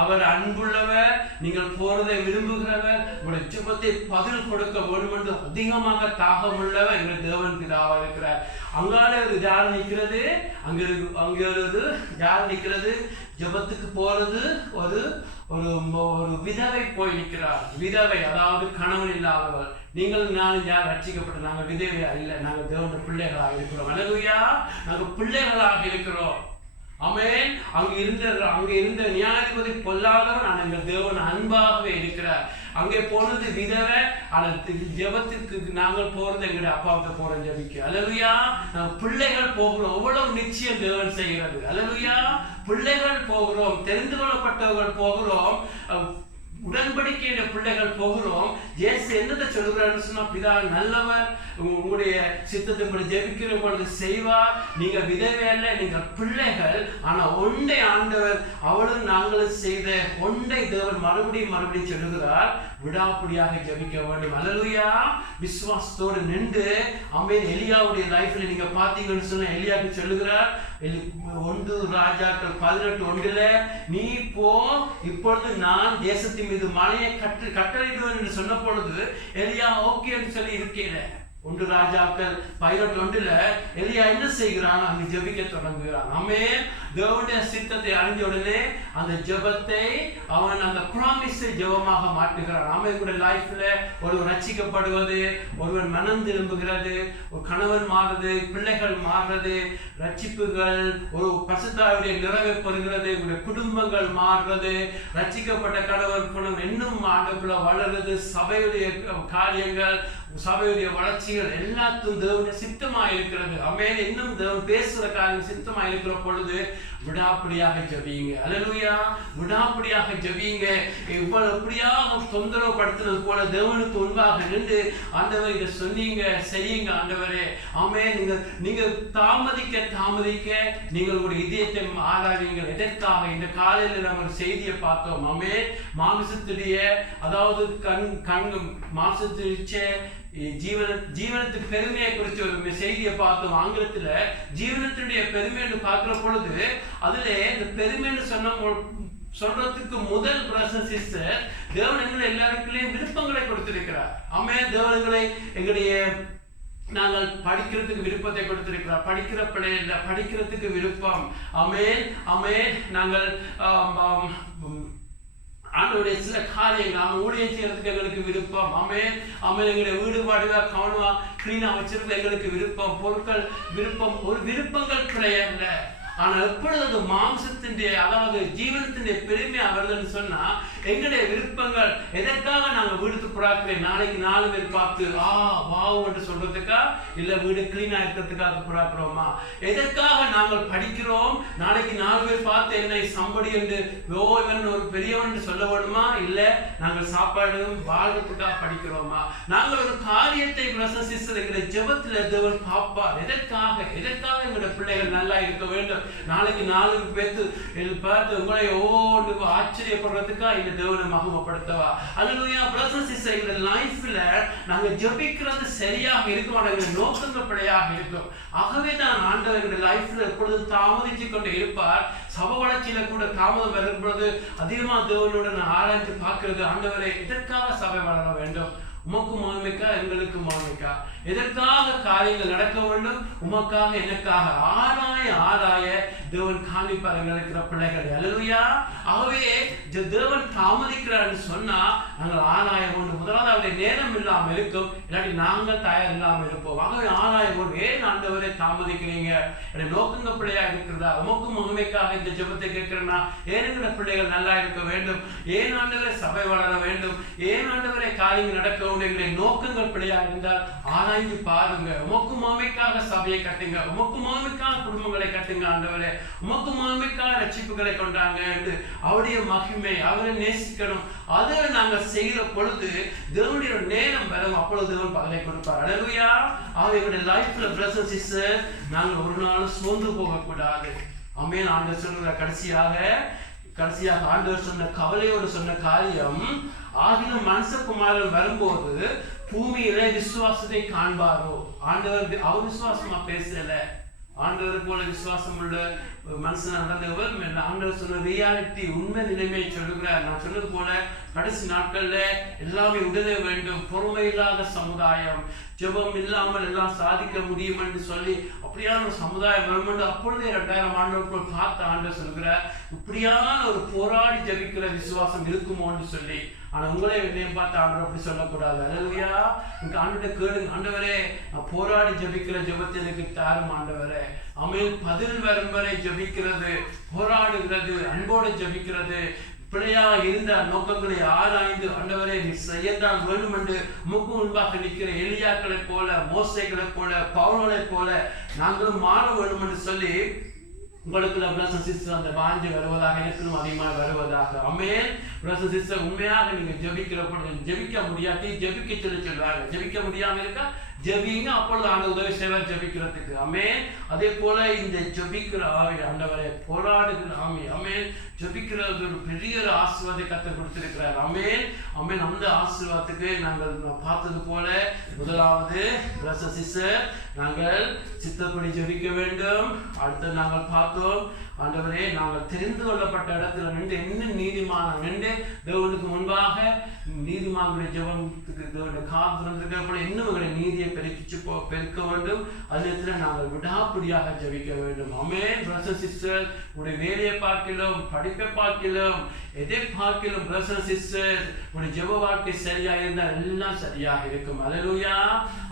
அவர் அன்புள்ளவர், நீங்கள் போறதை விரும்புகிறவர், உங்களுடைய ஜெபத்தை பதில் கொடுக்க வேண்டும் என்று அதிகமாக தாகம் உள்ளவர் எங்களுடைய தேவன் பிதாவாக இருக்கிறார். அங்காலே ஒரு யார் நிற்கிறது, அங்கே யார் நிற்கிறது, ஜெபத்துக்கு போறது ஒரு ஒரு விதவை போய் நிற்கிறார். விதவை, அதாவது கணவன் இல்லாதவர். நீங்கள் நானும் யார் ரட்சிக்கப்பட்ட, நாங்கள் விதவையா இல்லை, நாங்கள் தேவனுடைய பிள்ளைகளாக இருக்கிறோம். அல்லேலூயா. நாங்கள் பிள்ளைகளாக இருக்கிறோம். ஆமென். அங்க இருந்த நியாயாதிபதி பொல்லாதவன், ஆனால் எங்கள் தேவன் அன்பாகவே இருக்கிறார். அங்கே போனது விதவை, ஆனால் ஜெபத்திற்கு நாங்கள் போறது எங்களுடைய அப்பாவுக்கு போறோம் ஜெபிக்க. அல்லேலூயா. பிள்ளைகள் போகிறோம், எவ்வளவு நிச்சயம் தேவன் செய்கிறது. அல்லேலூயா. பிள்ளைகள் போகிறோம், தெரிந்து கொள்ளப்பட்டவர்கள் போகிறோம், உடன்படிக்கையில பிள்ளைகள் போகிறோம். இயேசு என்னத்தை சொல்கிறான்னு சொன்னா, பிதா நல்லவர், உங்களுடைய சித்தத்தை கூட ஜெபிக்கிற பொழுது செய்வார். நீங்க விதவை அல்ல, நீங்கள் பிள்ளைகள். ஆனா ஒன்றை ஆண்டவர் அவளும் நாங்களும் செய்த ஒன்றை தேவன் மறுபடியும் சொல்லுகிறார், விடாப்படியாக ஜெபிக்க வேண்டும். அல்லேலூயா. விசுவாசத்தோடு நின்று ஆமென். எலியாவுடைய லைஃப்ல நீங்க பாத்தீங்கன்னு சொன்னா, எலியாவுக்கு சொல்லுகிறார் 1 ராஜாக்கள் 18:1, நீ போ, இப்பொழுது நான் தேசத்தின் மீது மழையை கட்டளையிடுவேன் என்று சொன்ன பொழுது எலியா ஓகே என்று சொல்லி இருக்கிறேன். 1 ராஜாக்கள் 18:1 எலியா என்ன செய்கிறான், அங்கு ஜெபிக்க தொடங்குகிறான். ஆமென். தேவனுடைய சித்தத்தை அறிஞ்ச உடனே அந்த ஜெபத்தை அவன் அந்த ப்ராமிஸை ஜெபமாக மாற்றுகிறான். ஆமென். உங்களுடைய லைஃப்ல ஒருவர் ரட்சிக்கப்படுவது, ஒருவன் மனம் திரும்புகிறது, ஒரு கணவன் மாறுறது, பிள்ளைகள் மாறுறது, ரட்சிப்புகள், ஒரு பரிசுத்தாவியுடைய நிறைவை பெறுகிறது, உங்களுடைய குடும்பங்கள் மாறுறது, ரட்சிக்கப்பட்ட கணவன் இன்னும் ஆண்டுக்குள்ள வளருது, சபையுடைய காரியங்கள், சபையுடைய வளர்ச்சிகள் எல்லாத்தும் தேவனுடைய சித்தமாக இருக்கிறது. ஆமென். இன்னும் தேவன் பேசுகிற காரியம் சித்தமாக இருக்கிற பொழுது விடாப்படியாக ஜெபியுங்க. அல்லேலூயா. விடாப்படியாக ஜெபியுங்க. இவ்வளவு எப்படியாக தொந்தரவு படுத்துறது போல தேவனுக்கு முன்பாக நின்று, ஆண்டவர் இதை சொன்னீங்க, செய்யுங்க ஆண்டவரே. ஆமென். நீங்க தாமதிக்க நீங்கள் ஒரு இதயத்தை ஆராய்வீங்க. எதற்காக? இந்த காலையில் நம்ம ஒரு செய்தியை பார்த்தோம். ஆமென். மாம்சத்துடைய, அதாவது மாம்சத்திற்ற ஜீவனத்துக்கு பெருமையை குறித்து ஒரு செய்தியை பார்த்தோம். ஆங்கிலத்துல ஜீவனத்தினுடைய பெருமை என்று பார்க்கிற பொழுது அதுல இந்த பெருமைன்னு சொல்றதுக்கு முதல் பிரசன் சிஸ்டர், தேவன் எங்களை எல்லாருக்குள்ளேயும் விருப்பங்களை கொடுத்திருக்கிறார். ஆமென். தேவன்களை எங்களுடைய நாங்கள் படிக்கிறதுக்கு விருப்பத்தை கொடுத்திருக்கிறார். படிக்கிற பிள்ளை இல்லை, படிக்கிறதுக்கு விருப்பம். ஆமென். ஆமென். நாங்கள் ஆண்டவருடைய சில காரியங்கள் அவன் ஊழியம் செய்யறதுக்கு எங்களுக்கு விருப்பம். ஆமென். ஆமென். எங்களுடைய வீடு பாடுவா கவனமா கிளீனா வச்சிருக்க எங்களுக்கு விருப்பம். பொருட்கள் விருப்பம். ஒரு விருப்பங்கள் கிடையாது. ஆனா எப்பொழுது மாம்சத்தினுடைய, அதாவது ஜீவனத்தினுடைய பெருமை வருதுன்னு சொன்னா, எங்களுடைய விருப்பங்கள் எதற்காக நாங்க வீடுக்கு புறாக்கிறேன், நாளைக்கு 4 பேர் பார்த்து வாவ் என்று சொல்றதுக்கா, இல்ல வீடு கிளீனா இருக்கிறதுக்காக புறாக்குறோமா? எதற்காக நாங்கள் படிக்கிறோம்? நாளைக்கு 4 பேர் பார்த்து என்னை சம்படி என்று இவன் ஒரு பெரியவன் என்று சொல்ல வேணுமா? இல்ல நாங்கள் சாப்பாடு வாழ்றதுக்காக படிக்கிறோமா? நாங்கள் ஒரு காரியத்தை எங்களுடைய ஜெபத்துல தேவன் பார்ப்பார். எதற்காக எங்களுடைய பிள்ளைகள் நல்லா இருக்க வேண்டும், நாளைக்கு 4 பேத்து பார்த்து உங்களை ஆச்சரியப்படுறதுக்கா, இல்ல தேவனை மகிமைப்படுத்தவா? அல்லேலூயா. பிரதர்ஸ் அண்ட் சிஸ்டர்ஸ், லைஃப்ல நாங்க ஜெபிக்கிறது சரியாக இருக்கும், எங்களுடைய நோக்கங்கள் பிழையாக இருக்கும். ஆகவே தான் ஆண்டவர் எங்களுடைய லைஃப்ல எப்பொழுதும் தாமதிச்சு கொண்டு இருப்பார். சபை வளர்ச்சியில கூட தாமதம் வரும் பொழுது அதிகமா தேவனுடன் ஆராய்ச்சி பார்க்கிறது, ஆண்டவரை எதற்காக சபை வளர வேண்டும், உமக்கு மகிமைக்கா, எங்களுக்கு மகிமைக்கா, எதற்காக காரியங்கள் நடக்க வேண்டும், உமக்காக எனக்காக ஆராய தேவன் காமிப்பார் எங்களுக்கு பிள்ளைகள். அல்லேலூயா. ஆகவே தேவன் தாமதிக்கிறார் சொன்னா நாங்கள் ஆராய வேண்டும். முதலாவது அவருடைய நேரம் இல்லாமல் இருக்கும், இல்லாட்டி நாங்கள் தயார் இல்லாமல் இருப்போம். ஆகவே ஆராய வேண்டும். ஏன் ஆண்டவரை தாமதிக்கிறீங்க? என்னுடைய நோக்கங்க பிள்ளையா இருக்கிறதா? உமக்கு மகிமைக்காக இந்த ஜெபத்தை கேட்கிறேன்னா, ஏன் எங்களுடைய பிள்ளைகள் நல்லா இருக்க வேண்டும், ஏன் ஆண்டவரை சபை வளர வேண்டும், ஏன் ஆண்டவரை காரியங்கள் நடக்க வேண்டும், எங்களுடைய நோக்கங்கள் பிள்ளையா இருந்தால் ஆராய்ந்து பாருங்க. உமக்கு மகிமைக்காக சபையை கட்டுங்க, உமக்கு மகிமைக்காக குடும்பங்களை கட்டுங்க ஆண்டவரே, உமக்கு மகிமைக்காக ரட்சிப்புகளை கொண்டாங்க என்று அவருடைய மகிமை மகிமை, அவரை நேசிக்கணும். அதை நாங்கள் செய்கிற பொழுது தேவனுடைய நேரம் வரும், அப்பொழுது தேவன் பலனை கொடுப்பார். அல்லேலூயா. அவருடைய லைஃப்ல பிரதர்ஸ் சிஸ்டர்ஸ் நாங்கள் ஒரு நாள் சோர்ந்து போகக்கூடாது. ஆமென். ஆண்டவர் சொல்ற கடைசியாக ஆண்டவர் சொன்ன கவலையோடு சொன்ன காரியம், ஆகிலும் மனுஷகுமாரன் வரும்போது பூமியில விசுவாசத்தை காண்பாரோ. ஆண்டவர் அவர் விசுவாசமா பேசல, ஆண்டவர் போல விசுவாசம் உள்ள மனுஷனா நடந்தவர். ஆண்டவர் சொன்ன ரியாலிட்டி, உண்மை நிலைமையை சொல்லுகிறார். நான் சொன்னது போல கடைசி நாட்கள்ல எல்லாமே உடனே வேண்டும். பொறுமை இல்லாத சமுதாயம், ஜெபம் இல்லாமல் எல்லாம் சாதிக்க முடியும் என்று சொல்லி அப்படியான ஒரு சமுதாயம் வரும். அப்பொழுதே 2000 ஆண்டுகளுக்குள் பார்த்த ஆண்டவர் சொல்கிறார், இப்படியான ஒரு போராடி ஜெபிக்கிற விசுவாசம் இருக்குமோன்னு சொல்லி. ஆனா உங்களே என்னையும் பார்த்து ஆண்டவர் அப்படி சொல்லக்கூடாது. அல்லேலூயா. எனக்கு ஆண்டவரை கேளுங்க, ஆண்டவரே நான் போராடி ஜெபிக்கிற ஜெபத்தை எனக்கு தாரும் ஆண்டவரே. ஆமென். பதில் வரும் வரை ஜெபிக்கிறது, போராடுகிறது, அன்போடு ஜெபிக்கிறது, பிழையா இருந்த நோக்கங்களை ஆராய்ந்து ஆண்டவரே நீ செய்யத்தான் வேண்டும் என்று முக்கு முன்பாக நிற்கிற எலியாக்களை போல, மோசைகளை போல, பவுல்களை போல நாங்களும் மாற வேண்டும் என்று சொல்லி உங்களுக்கு பிரதர்ஸ் சிஸ்டர் அந்த வாஞ்சி வருவதாக, எனக்கும் அதிகமாக வருவதாக. ஆமென். பிரதர்ஸ் சிஸ்டர் உண்மையாக நீங்க ஜெபிக்கிற பொழுது, ஜெபிக்க முடியாட்டி ஜெபிக்க சொல்லுவாங்க. ஜெபிக்க முடியாம இருக்கா ஜெபிங்க, அப்பொழுது ஆண்டவர் உதவி செய்வார் ஜெபிக்கிறதுக்கு. ஆமென். அதே போல இந்த ஜெபிக்கிற ஆவி ஆண்டவரை போராடுகிற ஆவி, ஆமென், ஜெபிக்கிறது ஒரு பெரிய ஒரு ஆசீர்வாதத்தை கர்த்தர் கொடுத்திருக்கிறார். ஆமென். ஆமென். அந்த ஆசீர்வாதத்துக்கு நாங்கள் பார்த்தது போல முதலாவது பிரதர்ஸ் சிஸ்டர் நாங்கள் சித்தப்படி ஜெபிக்க வேண்டும். அடுத்து நாங்கள் பார்த்தோம் ஆண்டவரே நாங்கள் தெரிந்து கொள்ளப்பட்ட இடத்துல நின்று என்ன நீதிமான நின்று தேவனுக்கு முன்பாக நீதிமான்களுடைய ஜெபத்துக்கு தேவனுடைய காத்திருந்திருக்கிற போல இன்னும் உங்களுடைய நீதியை பெருக்க வேண்டும். அதே நாங்கள் விடாப்பிடியாக ஜெபிக்க வேண்டும். ஆமென். பிரதர்ஸ் சிஸ்டர் உடைய வேலையை பார்க்கலாம், படிப்பை பார்க்கலாம், எதை பார்க்கலாம் பிரதர்ஸ் சிஸ்டர் உடைய ஜெப வாழ்க்கை சரியாக இருந்தால் எல்லாம் சரியாக இருக்கும். அல்லேலூயா.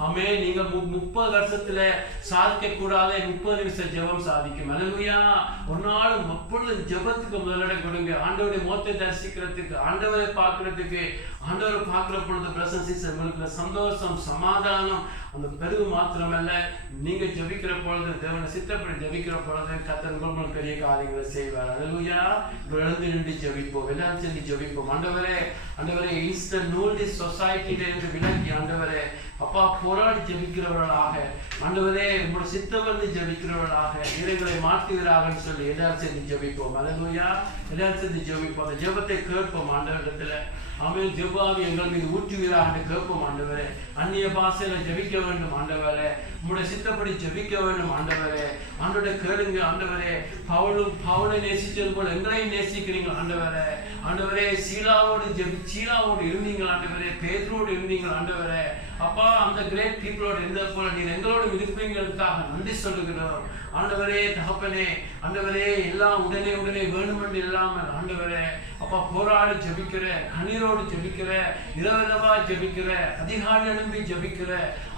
ஆமென். நீங்க 30 வருஷத்துல சாதிக்க கூடாத 30 நிமிஷம் ஜெபம் சாதிக்கும். அல்லேலூயா. ஒரு நாளும் எப்பொழுதும் ஜெபத்துக்கு முதலிடம் கொடுங்க. ஆண்டவருடைய முகத்தை தரிசிக்கிறதுக்கு, ஆண்டவரை பார்க்கறதுக்கு. ஆண்டவரை பார்க்கிற பொழுது பிரதர்ஸ் சிஸ்டர் உங்களுக்கு சந்தோஷம், சமாதானம் அந்த பெருகு மாத்திரமல்ல, நீங்க ஜெபிக்கிற பொழுது தேவனை சித்தப்படி ஜெபிக்கிற பொழுது கர்த்தர் உங்களுக்கு பெரிய காரியங்களை செய்வார். அல்லேலூயா. எழுந்து நின்று ஜெபிப்போம், எல்லாரும் சேர்ந்து ஜெபிப்போம். ஆண்டவரே ஈஸ்டர் நூல்டி சொசைட்டில இருந்து விலகி ஆண்டவரே அப்பா போராடி ஜெபிக்கிறவர்களாக ஆண்டவரே உங்களுடைய சித்தம் வந்து ஜெபிக்கிறவர்களாக இறைகளை மாற்றுகிறார்கள் சொல்லி எல்லாரும் சேர்ந்து ஜெபிப்போம். அல்லேலூயா. எல்லாரும் சேர்ந்து ஜெபிப்போம். அந்த ஜெபத்தை கேட்போம் ஆண்டவரிடத்துல. ஆமென். ஜெபாவி எங்கள் மீது ஊற்றுகிறார் என்று கேட்போம் ஆண்டவரே. அந்நிய பாஷையில ஜெபிக்க வேண்டும் ஆண்டவரே. உங்களுடைய சித்தப்படி ஜெபிக்க வேண்டும் ஆண்டவரே. ஆண்டவரை கேளுங்க ஆண்டவரே. பவுலை நேசித்தது போல எங்களையும் நேசிக்கிறீங்க ஆண்டவரே. ஆண்டவரே சீலாவோடு இருந்தீங்க ஆண்டவரே, பேதுருவோடு இருந்தீங்க ஆண்டவரே. அப்பா அந்த கிரேட் பீப்புளோடு இருந்தது போல நீர் எங்களோடு இருப்பீங்களுக்காக நன்றி சொல்லுகிறோம் ஆண்டவரே. தகப்பனே ஆண்டவரே எல்லாம் உடனே வேணும் என்று இல்லாமல் ஆண்டவரே அப்பா போராடி ஜெபிக்கிற, கண்ணீரோடு ஜெபிக்கிற, இரவா ஜெபிக்கிற, அதிகாலை எழும்பி ஜெபிக்கிற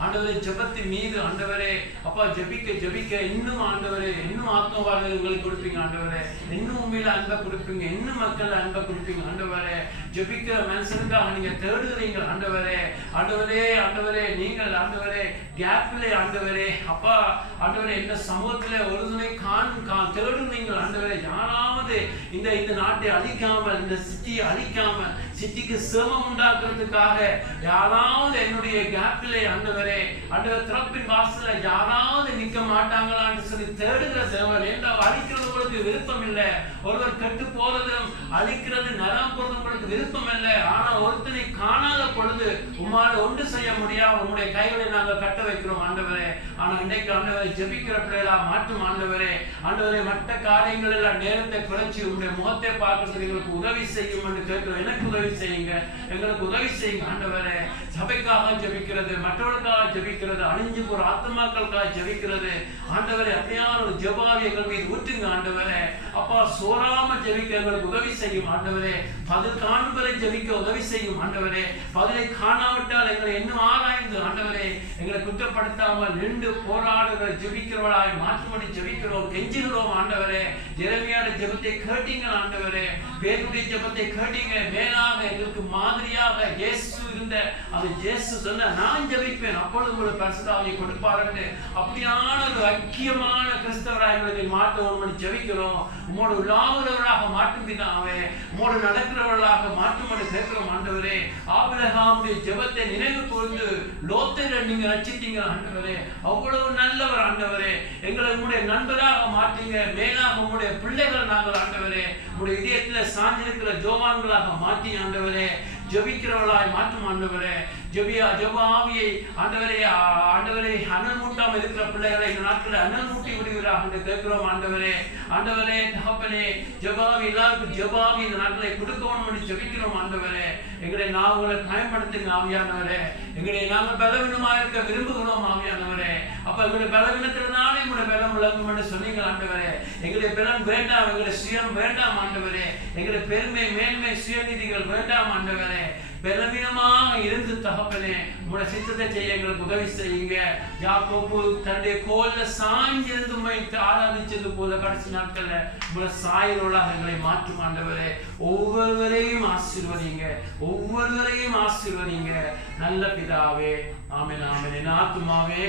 ஆண்டவரே ஜெபத்தின் மீது ஆண்டவரே அப்பா ஜெபிக்க இன்னும் ஆண்டவரே இன்னும் ஆத்மவாதங்களை கொடுப்பீங்க ஆண்டவரே. இன்னும் உண்மையில அன்பை கொடுப்பீங்க, இன்னும் மக்கள் அன்பை கொடுப்பீங்க ஆண்டவரே. ஜெபிக்கிற மனுஷனுக்காக நீங்க தேடுகிறீங்க ஆண்டவரே நீங்கள் ஆண்டவரே கேப்பிலே ஆண்டவரே அப்பா ஆண்டவரே இந்த சமூகத்திலே ஒரு துணை தேடுனீங்க ஆண்டவரே. யாராவது இந்த நாட்டை அழிக்காமல், இந்த சிட்டியை அழிக்காமல், சிட்டிக்கு சிரமம் உண்டாக்குறதுக்காக யாராவது என்னுடைய கேப்பிலே ஆண்டவரே திறப்பின் வாசல யாராவது நிற்க மாட்டாங்களான்னு சொல்லி தேடுகிற தேவன். என்றால் அழிக்கிறது உங்களுக்கு விருப்பம் இல்லை, ஒருவர் கெட்டு போறதும் அழிக்கிறது நரம் போறது உங்களுக்கு விருப்பம் இல்லை. ஆனா ஒருத்தனை காணாத பொழுது உம்மால் ஒன்று செய்ய முடியாது, உங்களுடைய கைகளை நாங்கள் கட்ட வைக்கிறோம் ஆண்டவரே. ஆனா இன்றைக்கு ஆண்டவரை ஜெபிக்கிற பிள்ளைகளா மாற்றும் ஆண்டவரே. மற்ற காரியங்கள் எல்லாம் நேரத்தை குறைச்சி உங்களுடைய முகத்தை பார்க்கறது எங்களுக்கு உதவி செய்யும் என்று கேட்கிறோம். எனக்கு உதவி செய்யுங்க, எங்களுக்கு உதவி செய்யுங்க ஆண்டவரே. சபைக்காக ஜெபிக்கிறது, மற்றவர்களுக்காக ஜெபிக்கிறது, அழிஞ்சு போற ஆத்மாக்களுக்காக ஜெபிக்கிறது ஆண்டவரே. அப்படியான ஒரு ஜெபாவி எங்கள் மீது ஊற்றுங்க ஆண்டவரே. அப்பா சோராம ஜெபிக்க எங்களுக்கு உதவி செய்யும் ஆண்டவரே. பதில் காண்பரை ஜெபிக்க உதவி செய்யும் ஆண்டவரே. பதிலை காணாவிட்டால் எங்களை இன்னும் ஆராய்ந்து ஆண்டவரே எங்களை குற்றப்படுத்தாமல் நின்று போராடுகிற ஜெபிக்கிறவர்களாய் மாற்றும்படி ஜெபிக்கிறோம், கெஞ்சுகிறோம் ஆண்டவரே. எரேமியாவின் ஜெபத்தை கேட்டீங்க ஆண்டவரே. பேதுரு என்னுடைய ஜெபத்தை கேட்டீங்க. மேலாக எங்களுக்கு மாதிரியாக இயேசு இருந்த அந்த இயேசு சொன்ன நான் ஜெபிப்பேன் அப்பொழுது உங்களுக்கு பரிசுத்த ஆவியை கொடுப்பாருன்னு அப்படியான ஒரு ஐக்கியமான கிறிஸ்தவராக எங்களை மாற்றணும் ஜெபிக்கிறோம். உம்மோடு உள்ளாகிறவர்களாக மாற்றும் பிதாவே, உம்மோடு நடக்கிறவர்களாக மாற்றும்படி கேட்கிறோம் ஆண்டவரே. ஆபிரகாமுடைய ஜெபத்தை நினைவு கூர்ந்து லோத்தை நீங்க ரட்சித்தீங்க ஆண்டவரே. அவ்வளவு நல்லவர் ஆண்டவரே. எங்களை உங்களுடைய நண்பராக மாற்றீங்க. மேலாக உங்களுடைய பிள்ளைகள் நாங்கள் ஆண்டவரே. உங்களுடைய இதயத்தில் சார்ந்திருக்கிற ஜோவான்களாக மாற்றி ஆண்டவரே ஜெபிக்கிறவர்களாய் மாற்றும் ஆண்டவரே. ஜெபாவியை ஆண்டவரே ஆண்டவரே அனல் மூட்டாம இருக்கிற பிள்ளைகளை இந்த நாட்களில் அனல் மூட்டி விடுகிறார் என்று கேட்கிறோம் ஆண்டவரே. ஆண்டவரே தகப்பனே ஜெபாவி எல்லாருக்கும் ஜெபாவி இந்த நாட்களை கொடுக்கணும் என்று ஜெபிக்கிறோம் ஆண்டவரே. எங்களை நாவங்களை பயன்படுத்துங்க ஆவியானவரே. எங்களை நாங்கள் பலவீனமா இருக்க விரும்புகிறோம் ஆவியானவரே. அப்ப எங்களுடைய பலவீனத்தினாலே உங்களுடைய பலம் விளங்கும் என்று சொன்னீங்க ஆண்டவரே. எங்களுடைய பலம் வேண்டாம், எங்களுடைய சுயம் வேண்டாம் ஆண்டவரே. எங்களுடைய பெருமை மேன்மை சுயநீதிகள் வேண்டாம் ஆண்டவரே. பலவீனமாக இருந்து தகப்பனே உங்களுடைய சித்தத்தை செய்ய எங்களுக்கு உதவி செய்யுங்க. யாக்கோபு தன்னுடைய கோல்ல சாய்ந்திருந்து ஆராதிச்சது போல கடைசி நாட்கள்ல உங்களை சாயலோடாக எங்களை மாற்றும் ஆண்டவரே. ஒவ்வொருவரையும் ஆசீர்வதிங்க, ஒவ்வொருவரையும் ஆசீர்வதிங்க நல்ல பிதாவே. ஆமென் ஆமென். என் ஆத்துமாவே